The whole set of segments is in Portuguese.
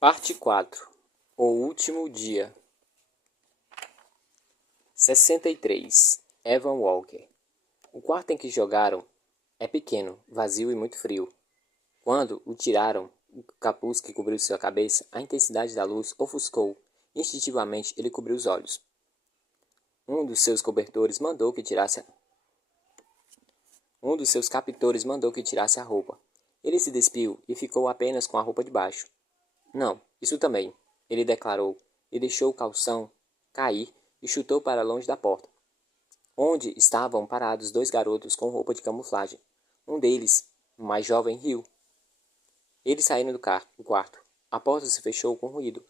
Parte 4. O último dia. 63. Evan Walker. O quarto em que jogaram é pequeno, vazio e muito frio. Quando o tiraram o capuz que cobriu sua cabeça, a intensidade da luz ofuscou. Instintivamente, ele cobriu os olhos. Um dos seus captores mandou que tirasse a roupa. Ele se despiu e ficou apenas com a roupa de baixo. Não, isso também, ele declarou, e deixou o calção cair e chutou para longe da porta, onde estavam parados dois garotos com roupa de camuflagem. Um deles, o mais jovem, riu. Eles saíram do quarto. A porta se fechou com ruído.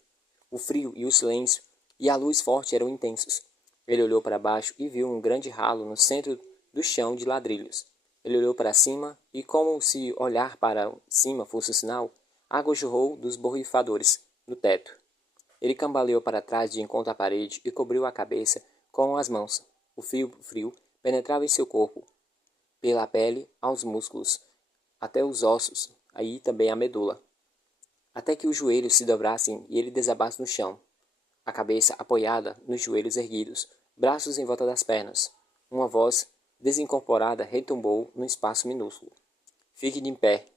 O frio e o silêncio e a luz forte eram intensos. Ele olhou para baixo e viu um grande ralo no centro do chão de ladrilhos. Ele olhou para cima e, como se olhar para cima fosse um sinal, água jorrou dos borrifadores no teto. Ele cambaleou para trás de encontro à parede e cobriu a cabeça com as mãos. O frio penetrava em seu corpo, pela pele aos músculos, até os ossos, aí também a medula, até que os joelhos se dobrassem e ele desabasse no chão, a cabeça apoiada nos joelhos erguidos, braços em volta das pernas. Uma voz desincorporada retumbou no espaço minúsculo. Fique de pé.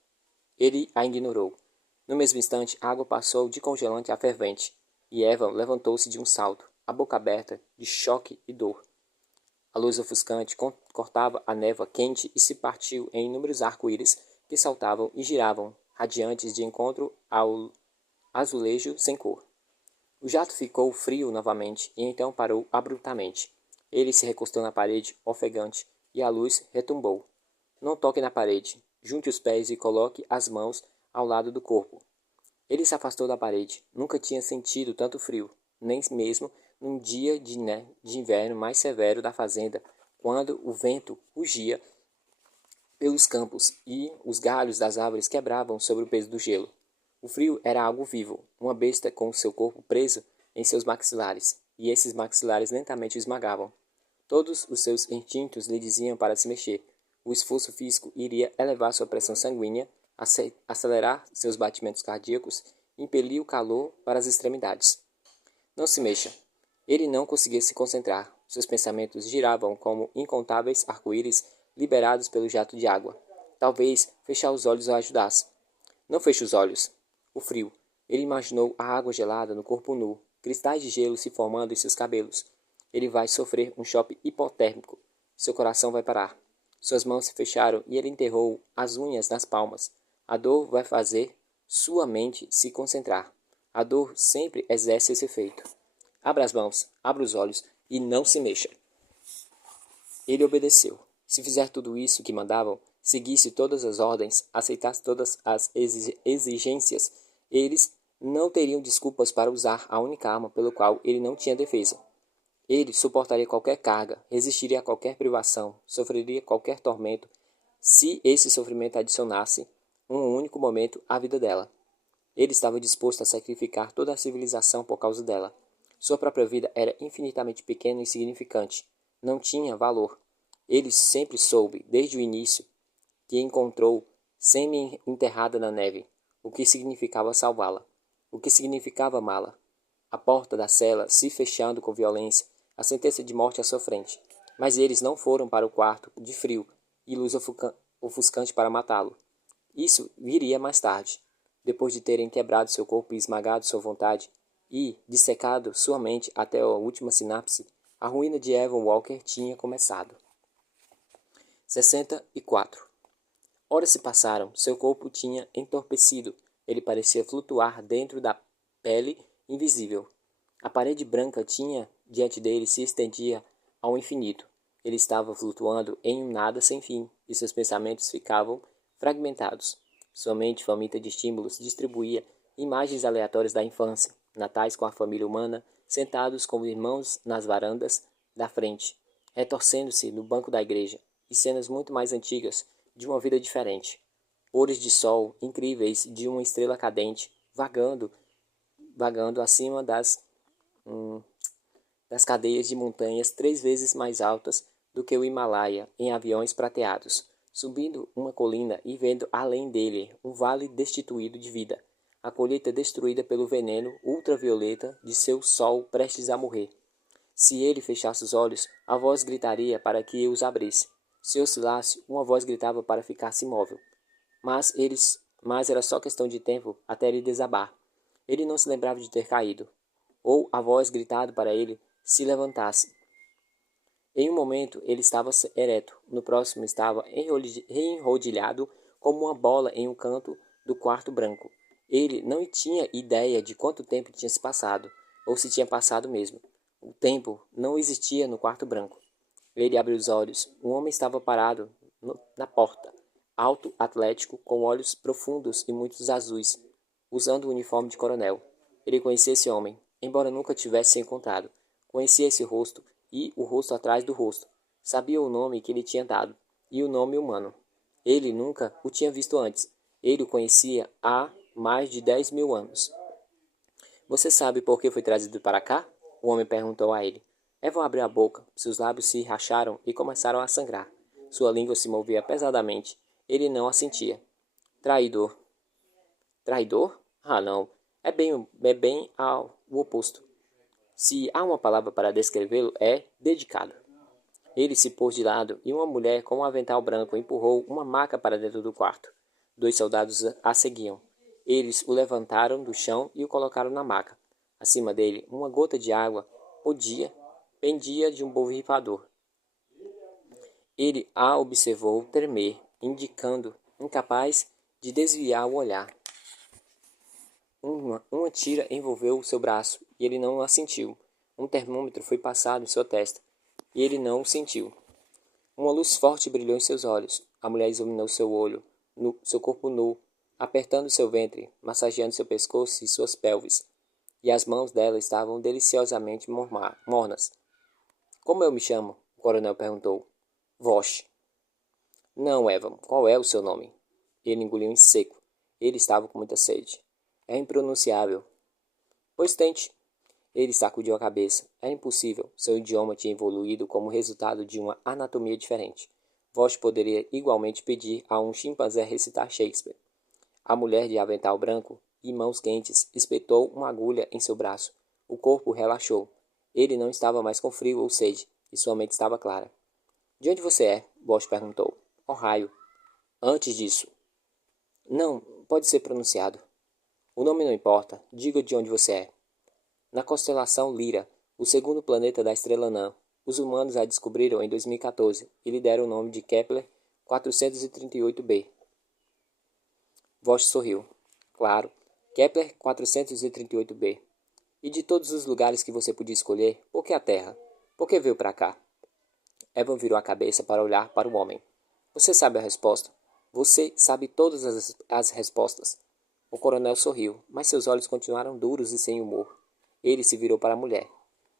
Ele a ignorou. No mesmo instante, a água passou de congelante a fervente, e Evan levantou-se de um salto, a boca aberta, de choque e dor. A luz ofuscante cortava a névoa quente e se partiu em inúmeros arco-íris que saltavam e giravam, radiantes de encontro ao azulejo sem cor. O jato ficou frio novamente e então parou abruptamente. Ele se recostou na parede, ofegante, e a luz retumbou. Não toque na parede. Junte os pés e coloque as mãos ao lado do corpo. Ele se afastou da parede. Nunca tinha sentido tanto frio, nem mesmo num dia de inverno mais severo da fazenda, quando o vento rugia pelos campos e os galhos das árvores quebravam sob o peso do gelo. O frio era algo vivo, uma besta com o seu corpo preso em seus maxilares, e esses maxilares lentamente o esmagavam. Todos os seus instintos lhe diziam para se mexer. O esforço físico iria elevar sua pressão sanguínea, acelerar seus batimentos cardíacos, impelir o calor para as extremidades. Não se mexa. Ele não conseguia se concentrar. Seus pensamentos giravam como incontáveis arco-íris liberados pelo jato de água. Talvez fechar os olhos o ajudasse. Não feche os olhos. O frio. Ele imaginou a água gelada no corpo nu, cristais de gelo se formando em seus cabelos. Ele vai sofrer um choque hipotérmico. Seu coração vai parar. Suas mãos se fecharam e ele enterrou as unhas nas palmas. A dor vai fazer sua mente se concentrar. A dor sempre exerce esse efeito. Abra as mãos, abra os olhos e não se mexa. Ele obedeceu. Se fizer tudo isso que mandavam, seguisse todas as ordens, aceitasse todas as exigências, eles não teriam desculpas para usar a única arma pelo qual ele não tinha defesa. Ele suportaria qualquer carga, resistiria a qualquer privação, sofreria qualquer tormento, se esse sofrimento adicionasse um único momento à vida dela. Ele estava disposto a sacrificar toda a civilização por causa dela. Sua própria vida era infinitamente pequena e insignificante. Não tinha valor. Ele sempre soube, desde o início, que encontrou semi-enterrada na neve, o que significava salvá-la, o que significava amá-la. A porta da cela se fechando com violência, a sentença de morte à sua frente. Mas eles não foram para o quarto de frio e luz ofuscante para matá-lo. Isso viria mais tarde, depois de terem quebrado seu corpo e esmagado sua vontade, e dissecado sua mente até a última sinapse, a ruína de Evan Walker tinha começado. 64. Horas se passaram, seu corpo tinha entorpecido, ele parecia flutuar dentro da pele invisível. A parede branca tinha diante dele se estendia ao infinito. Ele estava flutuando em um nada sem fim, e seus pensamentos ficavam fragmentados. Sua mente faminta de estímulos distribuía imagens aleatórias da infância, natais com a família humana, sentados como irmãos nas varandas da frente, retorcendo-se no banco da igreja, e cenas muito mais antigas, de uma vida diferente. Cores de sol incríveis de uma estrela cadente, vagando acima das cadeias de montanhas 3 vezes mais altas do que o Himalaia, em aviões prateados, subindo uma colina e vendo além dele um vale destituído de vida. a colheita destruída pelo veneno ultravioleta de seu sol prestes a morrer. Se ele fechasse os olhos, a voz gritaria para que os abrisse. Se oscilasse, uma voz gritava para ficar-se imóvel. Mas era só questão de tempo até ele desabar. Ele não se lembrava de ter caído, ou a voz gritado para ele se levantasse. Em um momento ele estava ereto, no próximo estava enrodilhado como uma bola em um canto do quarto branco. Ele não tinha ideia de quanto tempo tinha se passado, ou se tinha passado mesmo. O tempo não existia no quarto branco. Ele abriu os olhos. Um homem estava parado na porta, alto, atlético, com olhos profundos e muitos azuis, usando o uniforme de coronel. Ele conhecia esse homem, embora nunca tivesse se encontrado. Conhecia esse rosto e o rosto atrás do rosto. Sabia o nome que ele tinha dado, e o nome humano. Ele nunca o tinha visto antes. Ele o conhecia há mais de 10.000 anos. Você sabe por que foi trazido para cá? O homem perguntou a ele. Evan abriu a boca, seus lábios se racharam e começaram a sangrar. Sua língua se movia pesadamente. Ele não a sentia. Traidor. Traidor? Ah, não. O oposto. Se há uma palavra para descrevê-lo, é dedicado. Ele se pôs de lado e uma mulher com um avental branco empurrou uma maca para dentro do quarto. 2 soldados a seguiam. Eles o levantaram do chão e o colocaram na maca. Acima dele, uma gota de água pendia de um borrifador. Ele a observou tremer, incapaz de desviar o olhar. Uma tira envolveu seu braço e ele não a sentiu. Um termômetro foi passado em sua testa e ele não o sentiu. Uma luz forte brilhou em seus olhos. A mulher examinou seu corpo nu, apertando seu ventre, massageando seu pescoço e suas pelvis. E as mãos dela estavam deliciosamente mornas. Como eu me chamo? O coronel perguntou. Vosh. Não, Evan, qual é o seu nome? Ele engoliu em seco. Ele estava com muita sede. É impronunciável. Pois tente. Ele sacudiu a cabeça. Era impossível. Seu idioma tinha evoluído como resultado de uma anatomia diferente. Vosh poderia igualmente pedir a um chimpanzé recitar Shakespeare. A mulher de avental branco e mãos quentes espetou uma agulha em seu braço. O corpo relaxou. Ele não estava mais com frio ou sede, e sua mente estava clara. De onde você é? Vosh perguntou. Ohio. Antes disso. Não, pode ser pronunciado. O nome não importa. Diga de onde você é. Na constelação Lyra, o segundo planeta da estrela Anã, os humanos a descobriram em 2014 e lhe deram o nome de Kepler 438b. Vosh sorriu. Claro, Kepler 438b. E de todos os lugares que você podia escolher, por que a Terra? Por que veio para cá? Evan virou a cabeça para olhar para o homem. Você sabe a resposta. Você sabe todas as respostas. O coronel sorriu, mas seus olhos continuaram duros e sem humor. Ele se virou para a mulher.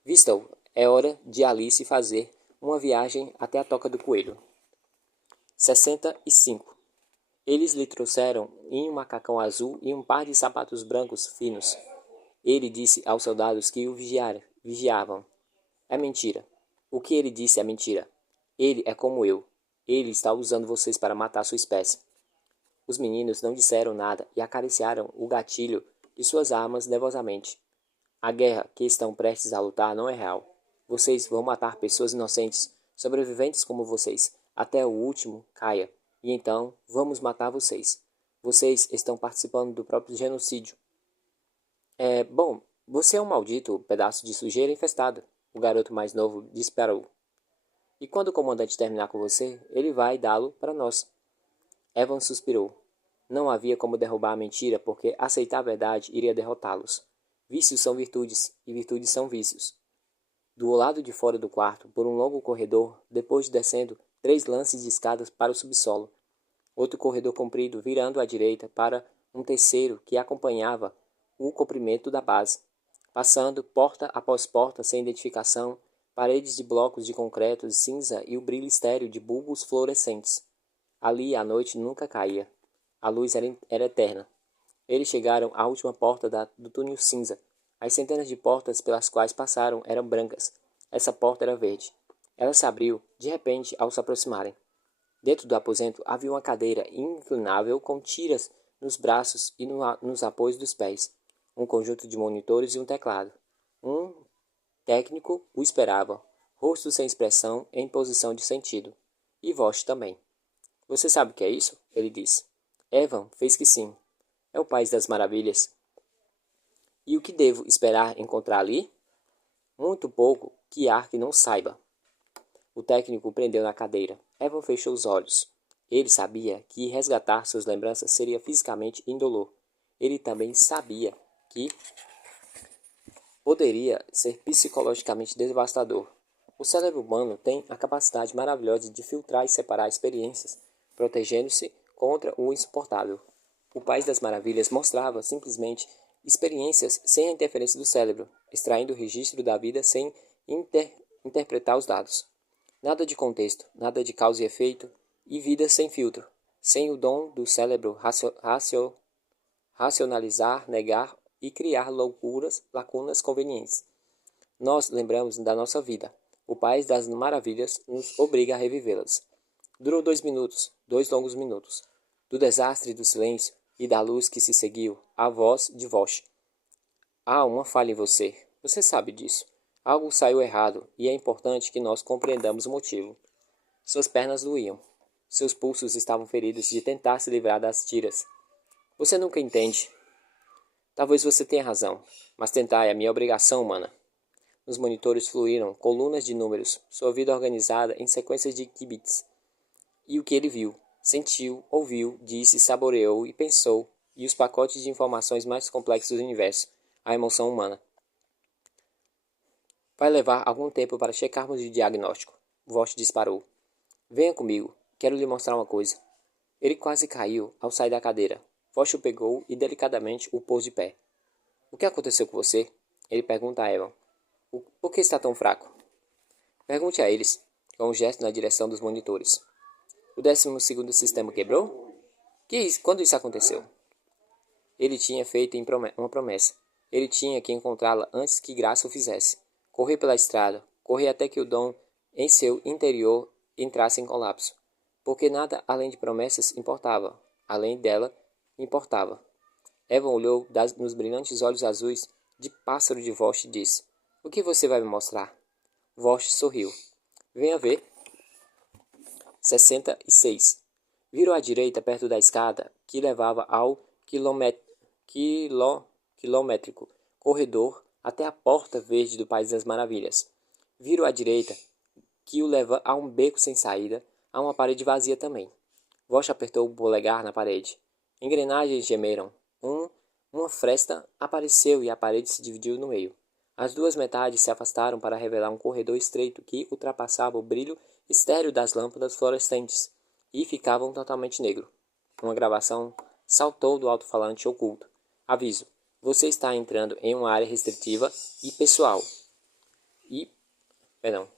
Vista-o, é hora de Alice fazer uma viagem até a Toca do Coelho. 65. Eles lhe trouxeram um macacão azul e um par de sapatos brancos finos. Ele disse aos soldados que o vigiavam. É mentira. O que ele disse é mentira. Ele é como eu. Ele está usando vocês para matar sua espécie. Os meninos não disseram nada e acariciaram o gatilho de suas armas nervosamente. A guerra que estão prestes a lutar não é real. Vocês vão matar pessoas inocentes, sobreviventes como vocês, até o último caia. E então, vamos matar vocês. Vocês estão participando do próprio genocídio. Bom, você é um maldito pedaço de sujeira infestado, o garoto mais novo disparou. E quando o comandante terminar com você, ele vai dá-lo para nós. Evan suspirou. Não havia como derrubar a mentira, porque aceitar a verdade iria derrotá-los. Vícios são virtudes, e virtudes são vícios. Do lado de fora do quarto, por um longo corredor, depois de descendo 3 lances de escadas para o subsolo. Outro corredor comprido, virando à direita para um terceiro que acompanhava o comprimento da base. Passando porta após porta sem identificação, paredes de blocos de concreto de cinza e o brilho estéril de bulbos fluorescentes. Ali a noite nunca caía. A luz era eterna. Eles chegaram à última porta do túnel cinza. As centenas de portas pelas quais passaram eram brancas. Essa porta era verde. Ela se abriu, de repente, ao se aproximarem. Dentro do aposento havia uma cadeira inclinável com tiras nos braços e nos apoios dos pés, um conjunto de monitores e um teclado. Um técnico o esperava, rosto sem expressão em posição de sentido. E Vosh também. Você sabe o que é isso? Ele disse. Evan fez que sim. É o País das Maravilhas. E o que devo esperar encontrar ali? Muito pouco que Ark não saiba. O técnico o prendeu na cadeira. Evan fechou os olhos. Ele sabia que resgatar suas lembranças seria fisicamente indolor. Ele também sabia que poderia ser psicologicamente devastador. O cérebro humano tem a capacidade maravilhosa de filtrar e separar experiências, protegendo-se contra o insuportável. O País das Maravilhas mostrava simplesmente experiências sem a interferência do cérebro, extraindo o registro da vida sem interpretar os dados. Nada de contexto, nada de causa e efeito, e vida sem filtro, sem o dom do cérebro racionalizar, negar e criar lacunas convenientes. Nós lembramos da nossa vida. O País das Maravilhas nos obriga a revivê-las. Durou 2 minutos, 2 longos minutos. Do desastre, do silêncio e da luz que se seguiu, a voz de Vosh. Há uma falha em você. Você sabe disso. Algo saiu errado e é importante que nós compreendamos o motivo. Suas pernas doíam. Seus pulsos estavam feridos de tentar se livrar das tiras. Você nunca entende. Talvez você tenha razão, mas tentar é a minha obrigação humana. Nos monitores fluíram colunas de números, sua vida organizada em sequências de qubits. E o que ele viu, sentiu, ouviu, disse, saboreou e pensou, e os pacotes de informações mais complexos do universo, a emoção humana. Vai levar algum tempo para checarmos o diagnóstico. Vosh disparou. Venha comigo, quero lhe mostrar uma coisa. Ele quase caiu ao sair da cadeira. Vosh o pegou e delicadamente o pôs de pé. O que aconteceu com você? Ele pergunta a Evan. Por que está tão fraco? Pergunte a eles, com um gesto na direção dos monitores. O 12º sistema quebrou? Quando isso aconteceu? Ele tinha feito uma promessa. Ele tinha que encontrá-la antes que Graça o fizesse. Correr pela estrada, correr até que o dom em seu interior entrasse em colapso. Porque nada além de promessas importava. Além dela, importava. Evan olhou nos brilhantes olhos azuis de pássaro de Vosh e disse: O que você vai me mostrar? Vosh sorriu. Venha ver. 66. Virou à direita perto da escada que levava ao quilométrico corredor até a porta verde do País das Maravilhas. Virou à direita que o leva a um beco sem saída, a uma parede vazia também. Vosh apertou o polegar na parede. Engrenagens gemeram. Uma fresta apareceu e a parede se dividiu no meio. As duas metades se afastaram para revelar um corredor estreito que ultrapassava o brilho estéril das lâmpadas fluorescentes e ficava totalmente negro. Uma gravação saltou do alto-falante oculto. Aviso. Você está entrando em uma área restritiva e pessoal.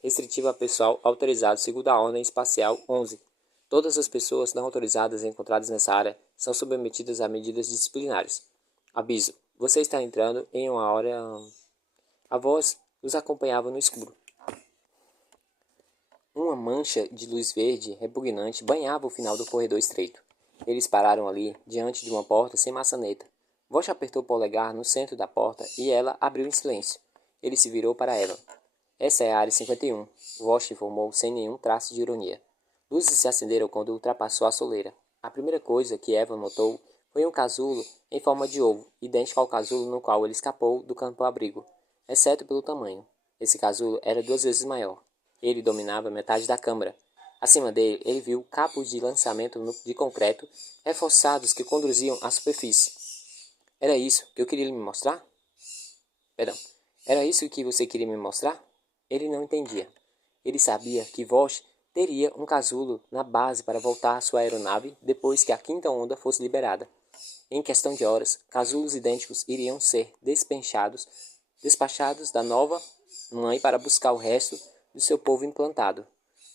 Restritiva a pessoal autorizado segundo a Ordem Espacial 11. Todas as pessoas não autorizadas encontradas nessa área são submetidas a medidas disciplinares. Aviso. Você está entrando em uma área... A voz os acompanhava no escuro. Uma mancha de luz verde repugnante banhava o final do corredor estreito. Eles pararam ali, diante de uma porta sem maçaneta. Vosh apertou o polegar no centro da porta e ela abriu em silêncio. Ele se virou para ela. Essa é a área 51, Vosh informou sem nenhum traço de ironia. Luzes se acenderam quando ultrapassou a soleira. A primeira coisa que Evan notou foi um casulo em forma de ovo, idêntico ao casulo no qual ele escapou do campo-abrigo, exceto pelo tamanho. Esse casulo era 2 vezes maior. Ele dominava metade da câmara. Acima dele, ele viu cabos de lançamento de concreto reforçados que conduziam à superfície. Era isso que eu queria lhe mostrar? Era isso que você queria me mostrar? Ele não entendia. Ele sabia que Vosh teria um casulo na base para voltar à sua aeronave depois que a quinta onda fosse liberada. Em questão de horas, casulos idênticos iriam ser despachados da nova mãe para buscar o resto do seu povo implantado.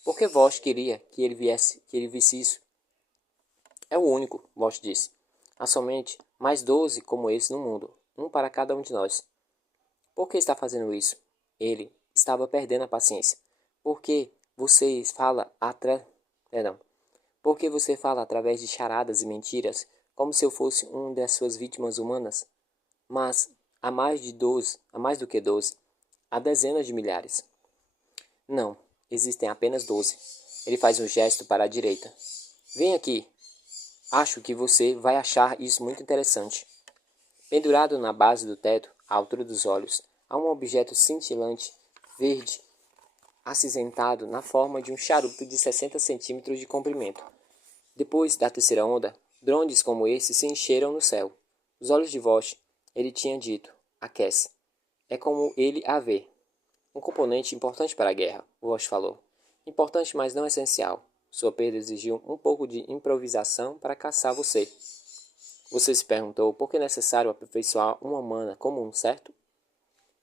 Por que Vosh queria que ele visse isso? É o único, Vosh disse. Há somente mais 12 como esse no mundo, um para cada um de nós. Por que está fazendo isso? Ele estava perdendo a paciência. Por que você fala através de charadas e mentiras como se eu fosse uma das suas vítimas humanas. Mas há mais do que 12, há dezenas de milhares. Não, existem apenas 12. Ele faz um gesto para a direita. Vem aqui. Acho que você vai achar isso muito interessante. Pendurado na base do teto, à altura dos olhos, há um objeto cintilante, verde, acinzentado na forma de um charuto de 60 centímetros de comprimento. Depois da terceira onda, drones como esse se encheram no céu. Os olhos de Vosch, ele tinha dito, aquece. É como ele a vê. Um componente importante para a guerra, Vosch falou. Importante, mas não essencial. Sua perda exigiu um pouco de improvisação para caçar você. Você se perguntou por que é necessário aperfeiçoar uma humana comum, certo?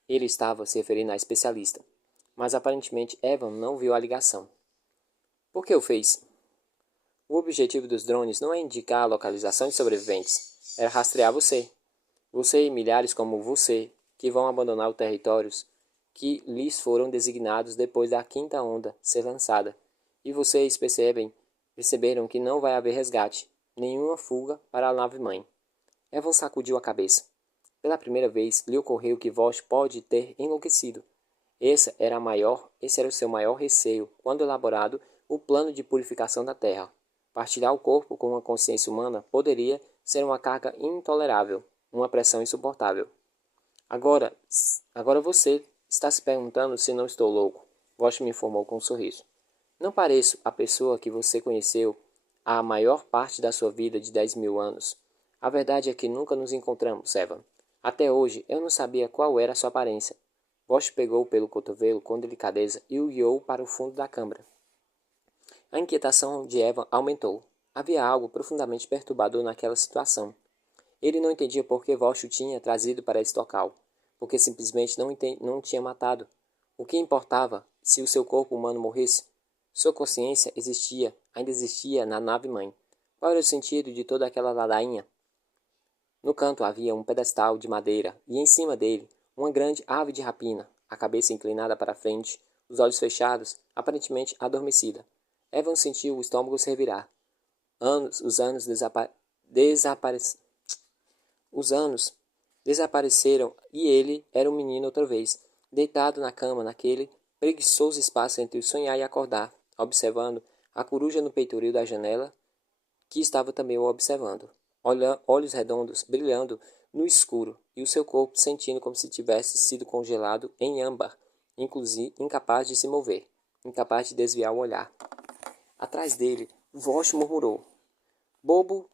Ele estava se referindo à especialista, mas aparentemente Evan não viu a ligação. Por que o fez? O objetivo dos drones não é indicar a localização de sobreviventes, é rastrear você. Você e milhares como você, que vão abandonar os territórios que lhes foram designados depois da quinta onda ser lançada. E vocês perceberam que não vai haver resgate, nenhuma fuga para a nave-mãe. Evan sacudiu a cabeça. Pela primeira vez, lhe ocorreu que Vosch pode ter enlouquecido. Esse era o seu maior receio quando elaborado o plano de purificação da Terra. Partilhar o corpo com uma consciência humana poderia ser uma carga intolerável, uma pressão insuportável. Agora você está se perguntando se não estou louco, Vosch me informou com um sorriso. Não pareço a pessoa que você conheceu a maior parte da sua vida de 10.000 anos. A verdade é que nunca nos encontramos, Evan. Até hoje eu não sabia qual era a sua aparência. Vosch pegou pelo cotovelo com delicadeza e o guiou para o fundo da câmara. A inquietação de Evan aumentou. Havia algo profundamente perturbador naquela situação. Ele não entendia por que Vosch o tinha trazido para esse local, porque simplesmente não o tinha matado. O que importava se o seu corpo humano morresse? Sua consciência ainda existia na nave-mãe. Qual era o sentido de toda aquela ladainha? No canto havia um pedestal de madeira, e em cima dele, uma grande ave de rapina, a cabeça inclinada para frente, os olhos fechados, aparentemente adormecida. Evan sentiu o estômago se revirar. Os anos desapareceram e ele era um menino outra vez, deitado na cama naquele preguiçoso espaço entre o sonhar e acordar, observando a coruja no peitoril da janela, que estava também o observando. Olhos redondos brilhando no escuro e o seu corpo sentindo como se tivesse sido congelado em âmbar, inclusive incapaz de se mover, incapaz de desviar o olhar. Atrás dele, Vosch murmurou. Bulbo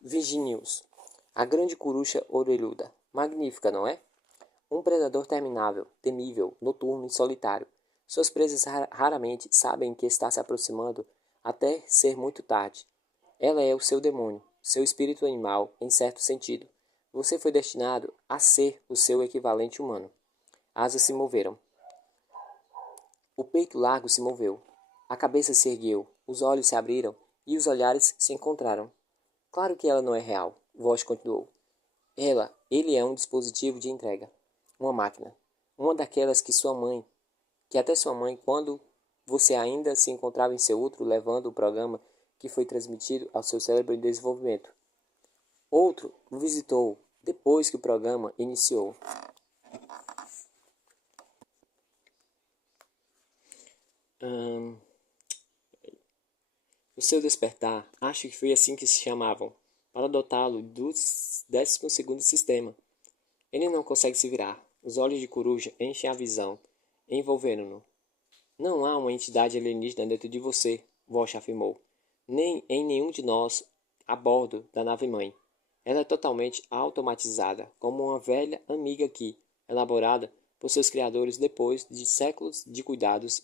Viginius. A grande coruja orelhuda. Magnífica, não é? Um predador terminável, temível, noturno e solitário. Suas presas raramente sabem que está se aproximando até ser muito tarde. Ela é o seu demônio, seu espírito animal, em certo sentido. Você foi destinado a ser o seu equivalente humano. Asas se moveram. O peito largo se moveu. A cabeça se ergueu, os olhos se abriram e os olhares se encontraram. Claro que ela não é real, Vosch continuou. Ele é um dispositivo de entrega. Uma máquina. Uma daquelas que até sua mãe, quando você ainda se encontrava em seu útero levando o programa que foi transmitido ao seu cérebro em desenvolvimento. Outro o visitou depois que o programa iniciou. O seu despertar, acho que foi assim que se chamavam, para dotá-lo do 12º sistema. Ele não consegue se virar. Os olhos de coruja enchem a visão, envolvendo-no. Não há uma entidade alienígena dentro de você, Vosch afirmou. Nem em nenhum de nós a bordo da nave-mãe. Ela é totalmente automatizada, como uma velha amiga que, elaborada por seus criadores depois de séculos de cuidadosos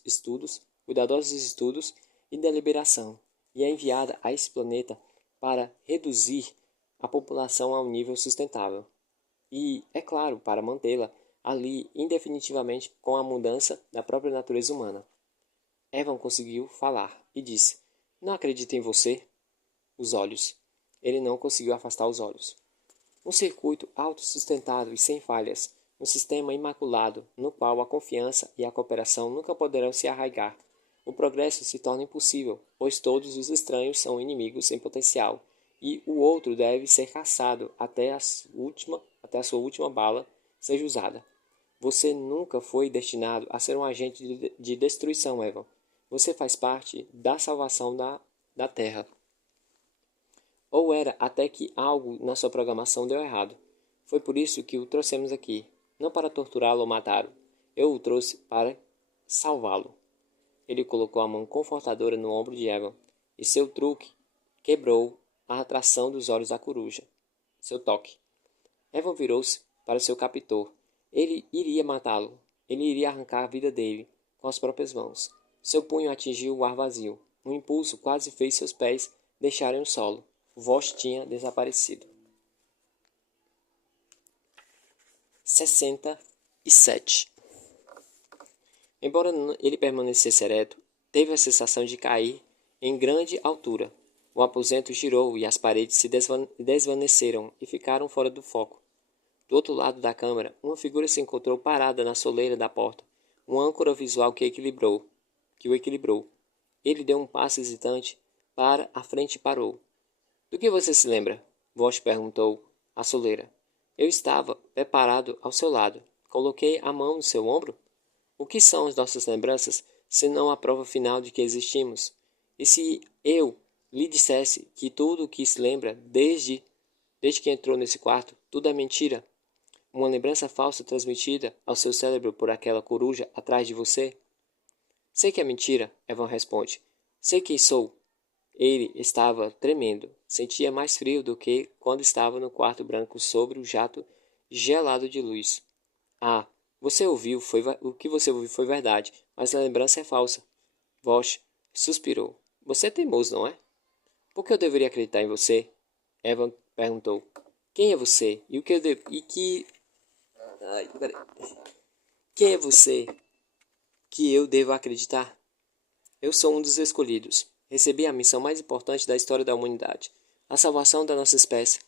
estudos e deliberação, e é enviada a esse planeta para reduzir a população a um nível sustentável. E, é claro, para mantê-la ali indefinitivamente com a mudança da própria natureza humana. Evan conseguiu falar e disse, não acredito em você. Os olhos. Ele não conseguiu afastar os olhos. Um circuito autossustentado e sem falhas, um sistema imaculado no qual a confiança e a cooperação nunca poderão se arraigar. O progresso se torna impossível, pois todos os estranhos são inimigos em potencial, e o outro deve ser caçado até a sua última bala seja usada. Você nunca foi destinado a ser um agente de destruição, Evan. Você faz parte da salvação da Terra. Ou era até que algo na sua programação deu errado. Foi por isso que o trouxemos aqui. Não para torturá-lo ou matá-lo. Eu o trouxe para salvá-lo. Ele colocou a mão confortadora no ombro de Evan, e seu truque quebrou a atração dos olhos da coruja. Seu toque. Evan virou-se para seu captor. Ele iria matá-lo. Ele iria arrancar a vida dele com as próprias mãos. Seu punho atingiu o ar vazio. Um impulso quase fez seus pés deixarem o solo. Voz tinha desaparecido. 67. Embora ele permanecesse ereto, teve a sensação de cair em grande altura. O aposento girou e as paredes se desvaneceram e ficaram fora do foco. Do outro lado da câmara, uma figura se encontrou parada na soleira da porta, uma âncora visual que o equilibrou. Ele deu um passo hesitante para a frente e parou. Do que você se lembra? Voz perguntou à soleira. Eu estava preparado ao seu lado. Coloquei a mão no seu ombro. O que são as nossas lembranças, senão a prova final de que existimos? E se eu lhe dissesse que tudo o que se lembra desde que entrou nesse quarto, tudo é mentira? Uma lembrança falsa transmitida ao seu cérebro por aquela coruja atrás de você? Sei que é mentira, Evan responde. Sei quem sou. Ele estava tremendo. Sentia mais frio do que quando estava no quarto branco sobre o jato gelado de luz. Ah, o que você ouviu foi verdade, mas a lembrança é falsa. Vosh suspirou. Você é teimoso, não é? Por que eu deveria acreditar em você? Evan perguntou. Quem é você? E o que eu Quem é você que eu devo acreditar? Eu sou um dos escolhidos. Recebi a missão mais importante da história da humanidade, a salvação da nossa espécie.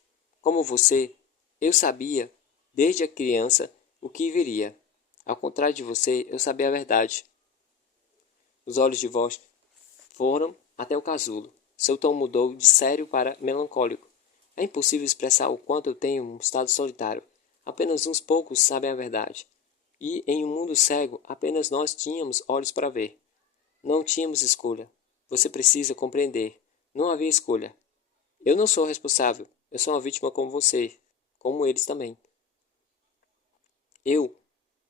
Como você, eu sabia, desde a criança, o que viria. Ao contrário de você, eu sabia a verdade. Os olhos de Voz foram até o casulo. Seu tom mudou de sério para melancólico. É impossível expressar o quanto eu tenho um estado solitário. Apenas uns poucos sabem a verdade. E em um mundo cego, apenas nós tínhamos olhos para ver. Não tínhamos escolha. Você precisa compreender. Não havia escolha. Eu não sou responsável. Eu sou uma vítima como você. Como eles também.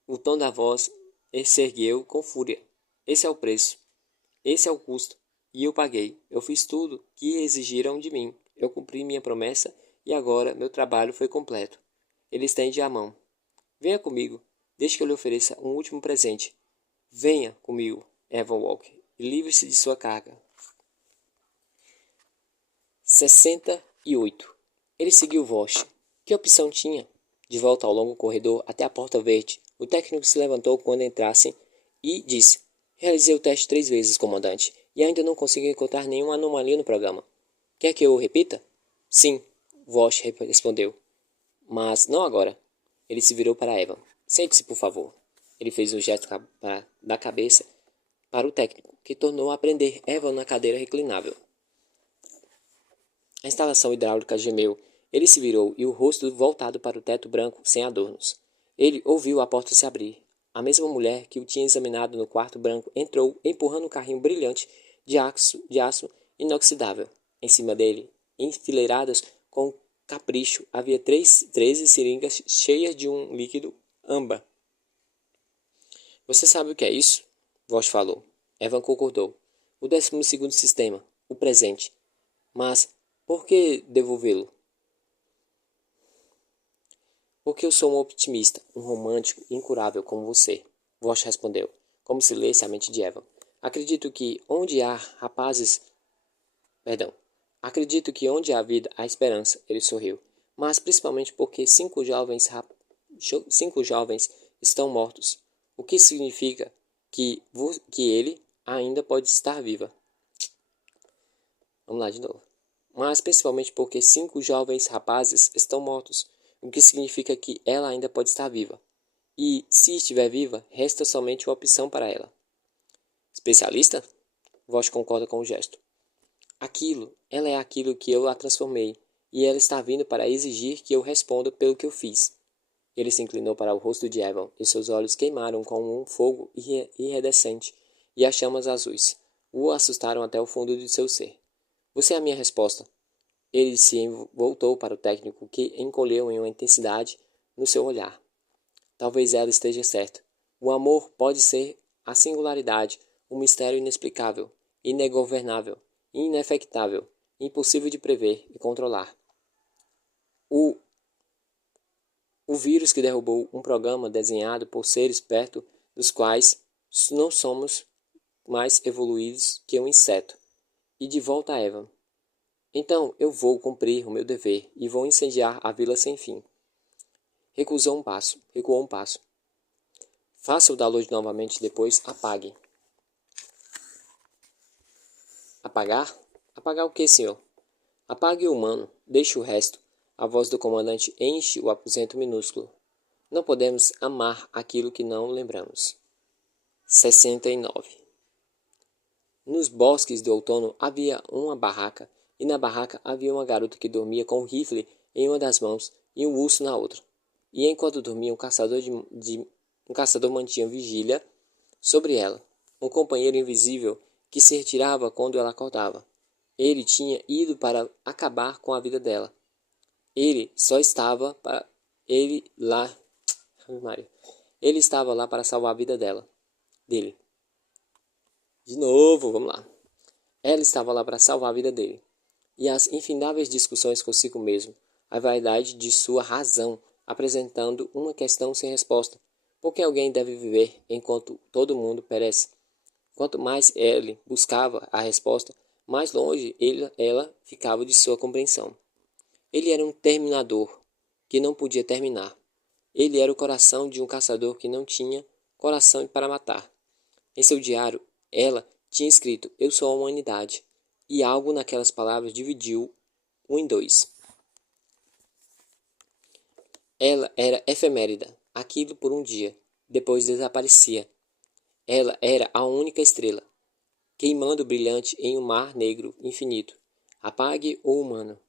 O tom da voz se ergueu com fúria. Esse é o preço. Esse é o custo. E eu paguei. Eu fiz tudo que exigiram de mim. Eu cumpri minha promessa e agora meu trabalho foi completo. Ele estende a mão. Venha comigo. Deixe que eu lhe ofereça um último presente. Venha comigo, Evan Walker, e livre-se de sua carga. 68. Ele seguiu Vosh. Que opção tinha? De volta ao longo corredor até a porta verde, o técnico se levantou quando entrassem e disse: Realizei o teste 3 vezes, comandante, e ainda não consegui encontrar nenhuma anomalia no programa. Quer que eu o repita? Sim, Vosh respondeu. Mas não agora. Ele se virou para Evan. Sente-se, por favor. Ele fez um gesto da cabeça para o técnico, que tornou a prender Evan na cadeira reclinável. A instalação hidráulica gemeu. Ele se virou e o rosto voltado para o teto branco, sem adornos. Ele ouviu a porta se abrir. A mesma mulher que o tinha examinado no quarto branco entrou, empurrando um carrinho brilhante de aço inoxidável. Em cima dele, enfileiradas com capricho, havia 13 seringas cheias de um líquido âmbar. Você sabe o que é isso? Voz falou. Evan concordou. O 12º sistema, o presente. Mas por que devolvê-lo? Porque eu sou um optimista, um romântico incurável como você. Vosh respondeu, como se lesse a mente de Evan. Acredito que onde há onde há vida, há esperança, ele sorriu. Mas principalmente porque 5 jovens estão mortos. O que significa que ele ainda pode estar viva. Vamos lá de novo. Mas principalmente porque 5 jovens rapazes estão mortos, o que significa que ela ainda pode estar viva. E, se estiver viva, resta somente uma opção para ela. Especialista? Voz concorda com o gesto. Ela é aquilo que eu a transformei, e ela está vindo para exigir que eu responda pelo que eu fiz. Ele se inclinou para o rosto de Evan, e seus olhos queimaram com um fogo iridescente, e as chamas azuis o assustaram até o fundo de seu ser. Você é a minha resposta. Ele se voltou para o técnico, que encolheu em uma intensidade no seu olhar. Talvez ela esteja certa. O amor pode ser a singularidade, um mistério inexplicável, inegovernável, inefectável, impossível de prever e controlar. O vírus que derrubou um programa desenhado por seres perto dos quais não somos mais evoluídos que um inseto. E de volta a Eva. Então eu vou cumprir o meu dever e vou incendiar a vila sem fim. Recuou um passo. Faça o download novamente, depois apague. Apagar? Apagar o que, senhor? Apague o humano, deixe o resto. A voz do comandante enche o aposento minúsculo. Não podemos amar aquilo que não lembramos. 69. Nos bosques do outono havia uma barraca, e na barraca havia uma garota que dormia com um rifle em uma das mãos e um urso na outra. E enquanto dormia, um caçador mantinha vigília sobre ela, um companheiro invisível que se retirava quando ela acordava. Ele tinha ido para acabar com a vida dela. Ele só estava para ele lá, Maria. Ele estava lá para salvar a vida dele. De novo, vamos lá. Ela estava lá para salvar a vida dele. E as infindáveis discussões consigo mesmo, a vaidade de sua razão, apresentando uma questão sem resposta. Por que alguém deve viver enquanto todo mundo perece? Quanto mais ele buscava a resposta, mais longe ela ficava de sua compreensão. Ele era um terminador que não podia terminar. Ele era o coração de um caçador que não tinha coração para matar. Em seu diário, ela tinha escrito: "Eu sou a humanidade", e algo naquelas palavras dividiu-o em dois. Ela era efemérida, aquilo por um dia, depois desaparecia. Ela era a única estrela, queimando brilhante em um mar negro infinito. Apague o humano.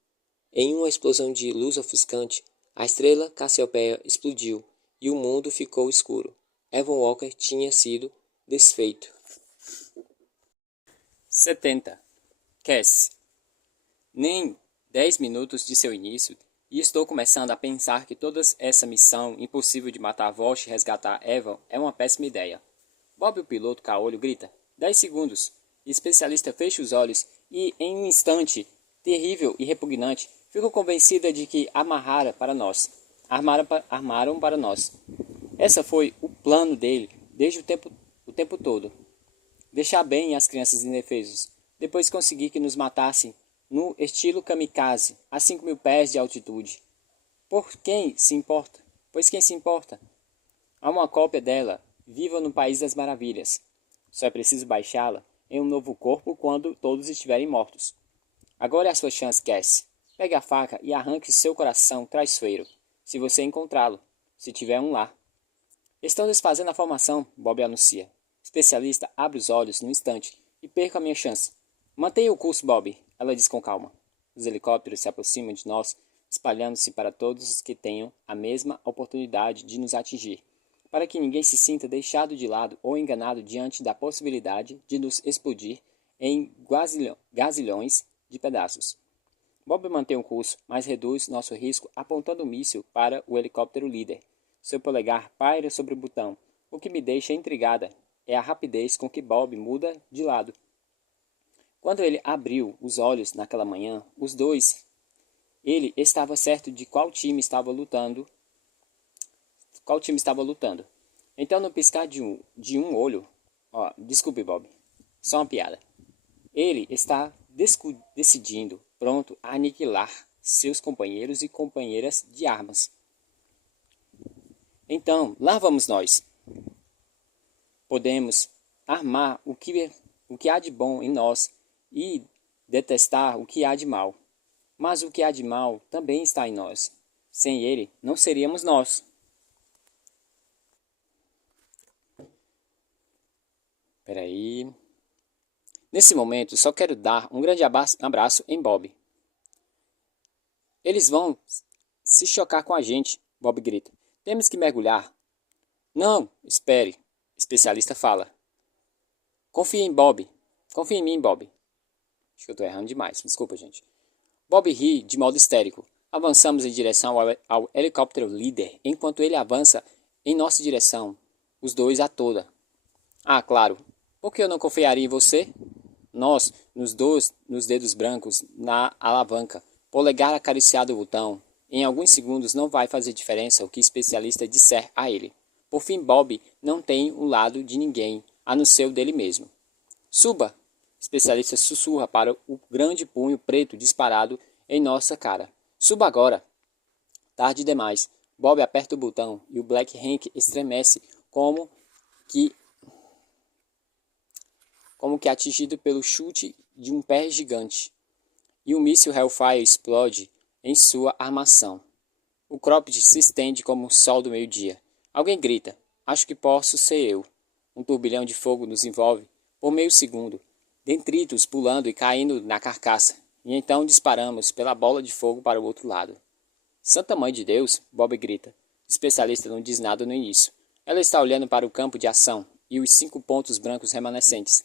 Em uma explosão de luz ofuscante, a estrela Cassiopeia explodiu e o mundo ficou escuro. Evan Walker tinha sido desfeito. 70. Cass. Nem 10 minutos de seu início, e estou começando a pensar que toda essa missão impossível de matar Vosh e resgatar Evan é uma péssima ideia. Bob, o piloto caolho, grita: 10 segundos. O especialista fecha os olhos e, em um instante terrível e repugnante, fico convencida de que armaram para nós. Essa foi o plano dele desde o tempo todo. Deixar bem as crianças indefesas. Depois conseguir que nos matassem no estilo kamikaze, a 5.000 pés de altitude. Por quem se importa? Pois quem se importa? Há uma cópia dela, viva no País das Maravilhas. Só é preciso baixá-la em um novo corpo quando todos estiverem mortos. Agora é a sua chance, Cass. Pegue a faca e arranque seu coração traiçoeiro, se você encontrá-lo, se tiver um lá. Estão desfazendo a formação, Bob anuncia. Especialista abre os olhos num instante e perco a minha chance. Mantenha o curso, Bob, ela diz com calma. Os helicópteros se aproximam de nós, espalhando-se para todos os que tenham a mesma oportunidade de nos atingir, para que ninguém se sinta deixado de lado ou enganado diante da possibilidade de nos explodir em gazilhões de pedaços. Bob mantém o curso, mas reduz nosso risco apontando o míssil para o helicóptero líder. Seu polegar paira sobre o botão. O que me deixa intrigada é a rapidez com que Bob muda de lado. Quando ele abriu os olhos naquela manhã, os dois, ele estava certo de qual time estava lutando. Então, no piscar de um olho, desculpe, Bob, só uma piada. Ele está decidindo, pronto a aniquilar seus companheiros e companheiras de armas. Então, lá vamos nós. Podemos armar o que há de bom em nós e detestar o que há de mal. Mas o que há de mal também está em nós. Sem ele, não seríamos nós. Peraí. Nesse momento, só quero dar um grande abraço em Bob. Eles vão se chocar com a gente, Bob grita. Temos que mergulhar. Não, espere, especialista fala. Confie em Bob. Confie em mim, Bob. Acho que eu tô errando demais, desculpa, gente. Bob ri de modo histérico. Avançamos em direção ao helicóptero líder, enquanto ele avança em nossa direção, os dois a toda. Ah, claro. Por que eu não confiaria em você? Nós, nos dedos brancos, na alavanca, polegar acariciado o botão. Em alguns segundos não vai fazer diferença o que o especialista disser a ele. Por fim, Bob não tem o lado de ninguém, a não ser o dele mesmo. Suba! O especialista sussurra para o grande punho preto disparado em nossa cara. Suba agora! Tarde demais. Bob aperta o botão e o Black Hank estremece como que atingido pelo chute de um pé gigante. E o míssil Hellfire explode em sua armação. O cropped se estende como o sol do meio-dia. Alguém grita. Acho que posso ser eu. Um turbilhão de fogo nos envolve por meio segundo. Detritos pulando e caindo na carcaça. E então disparamos pela bola de fogo para o outro lado. Santa Mãe de Deus, Bob grita. O especialista não diz nada no início. Ela está olhando para o campo de ação e os 5 pontos brancos remanescentes.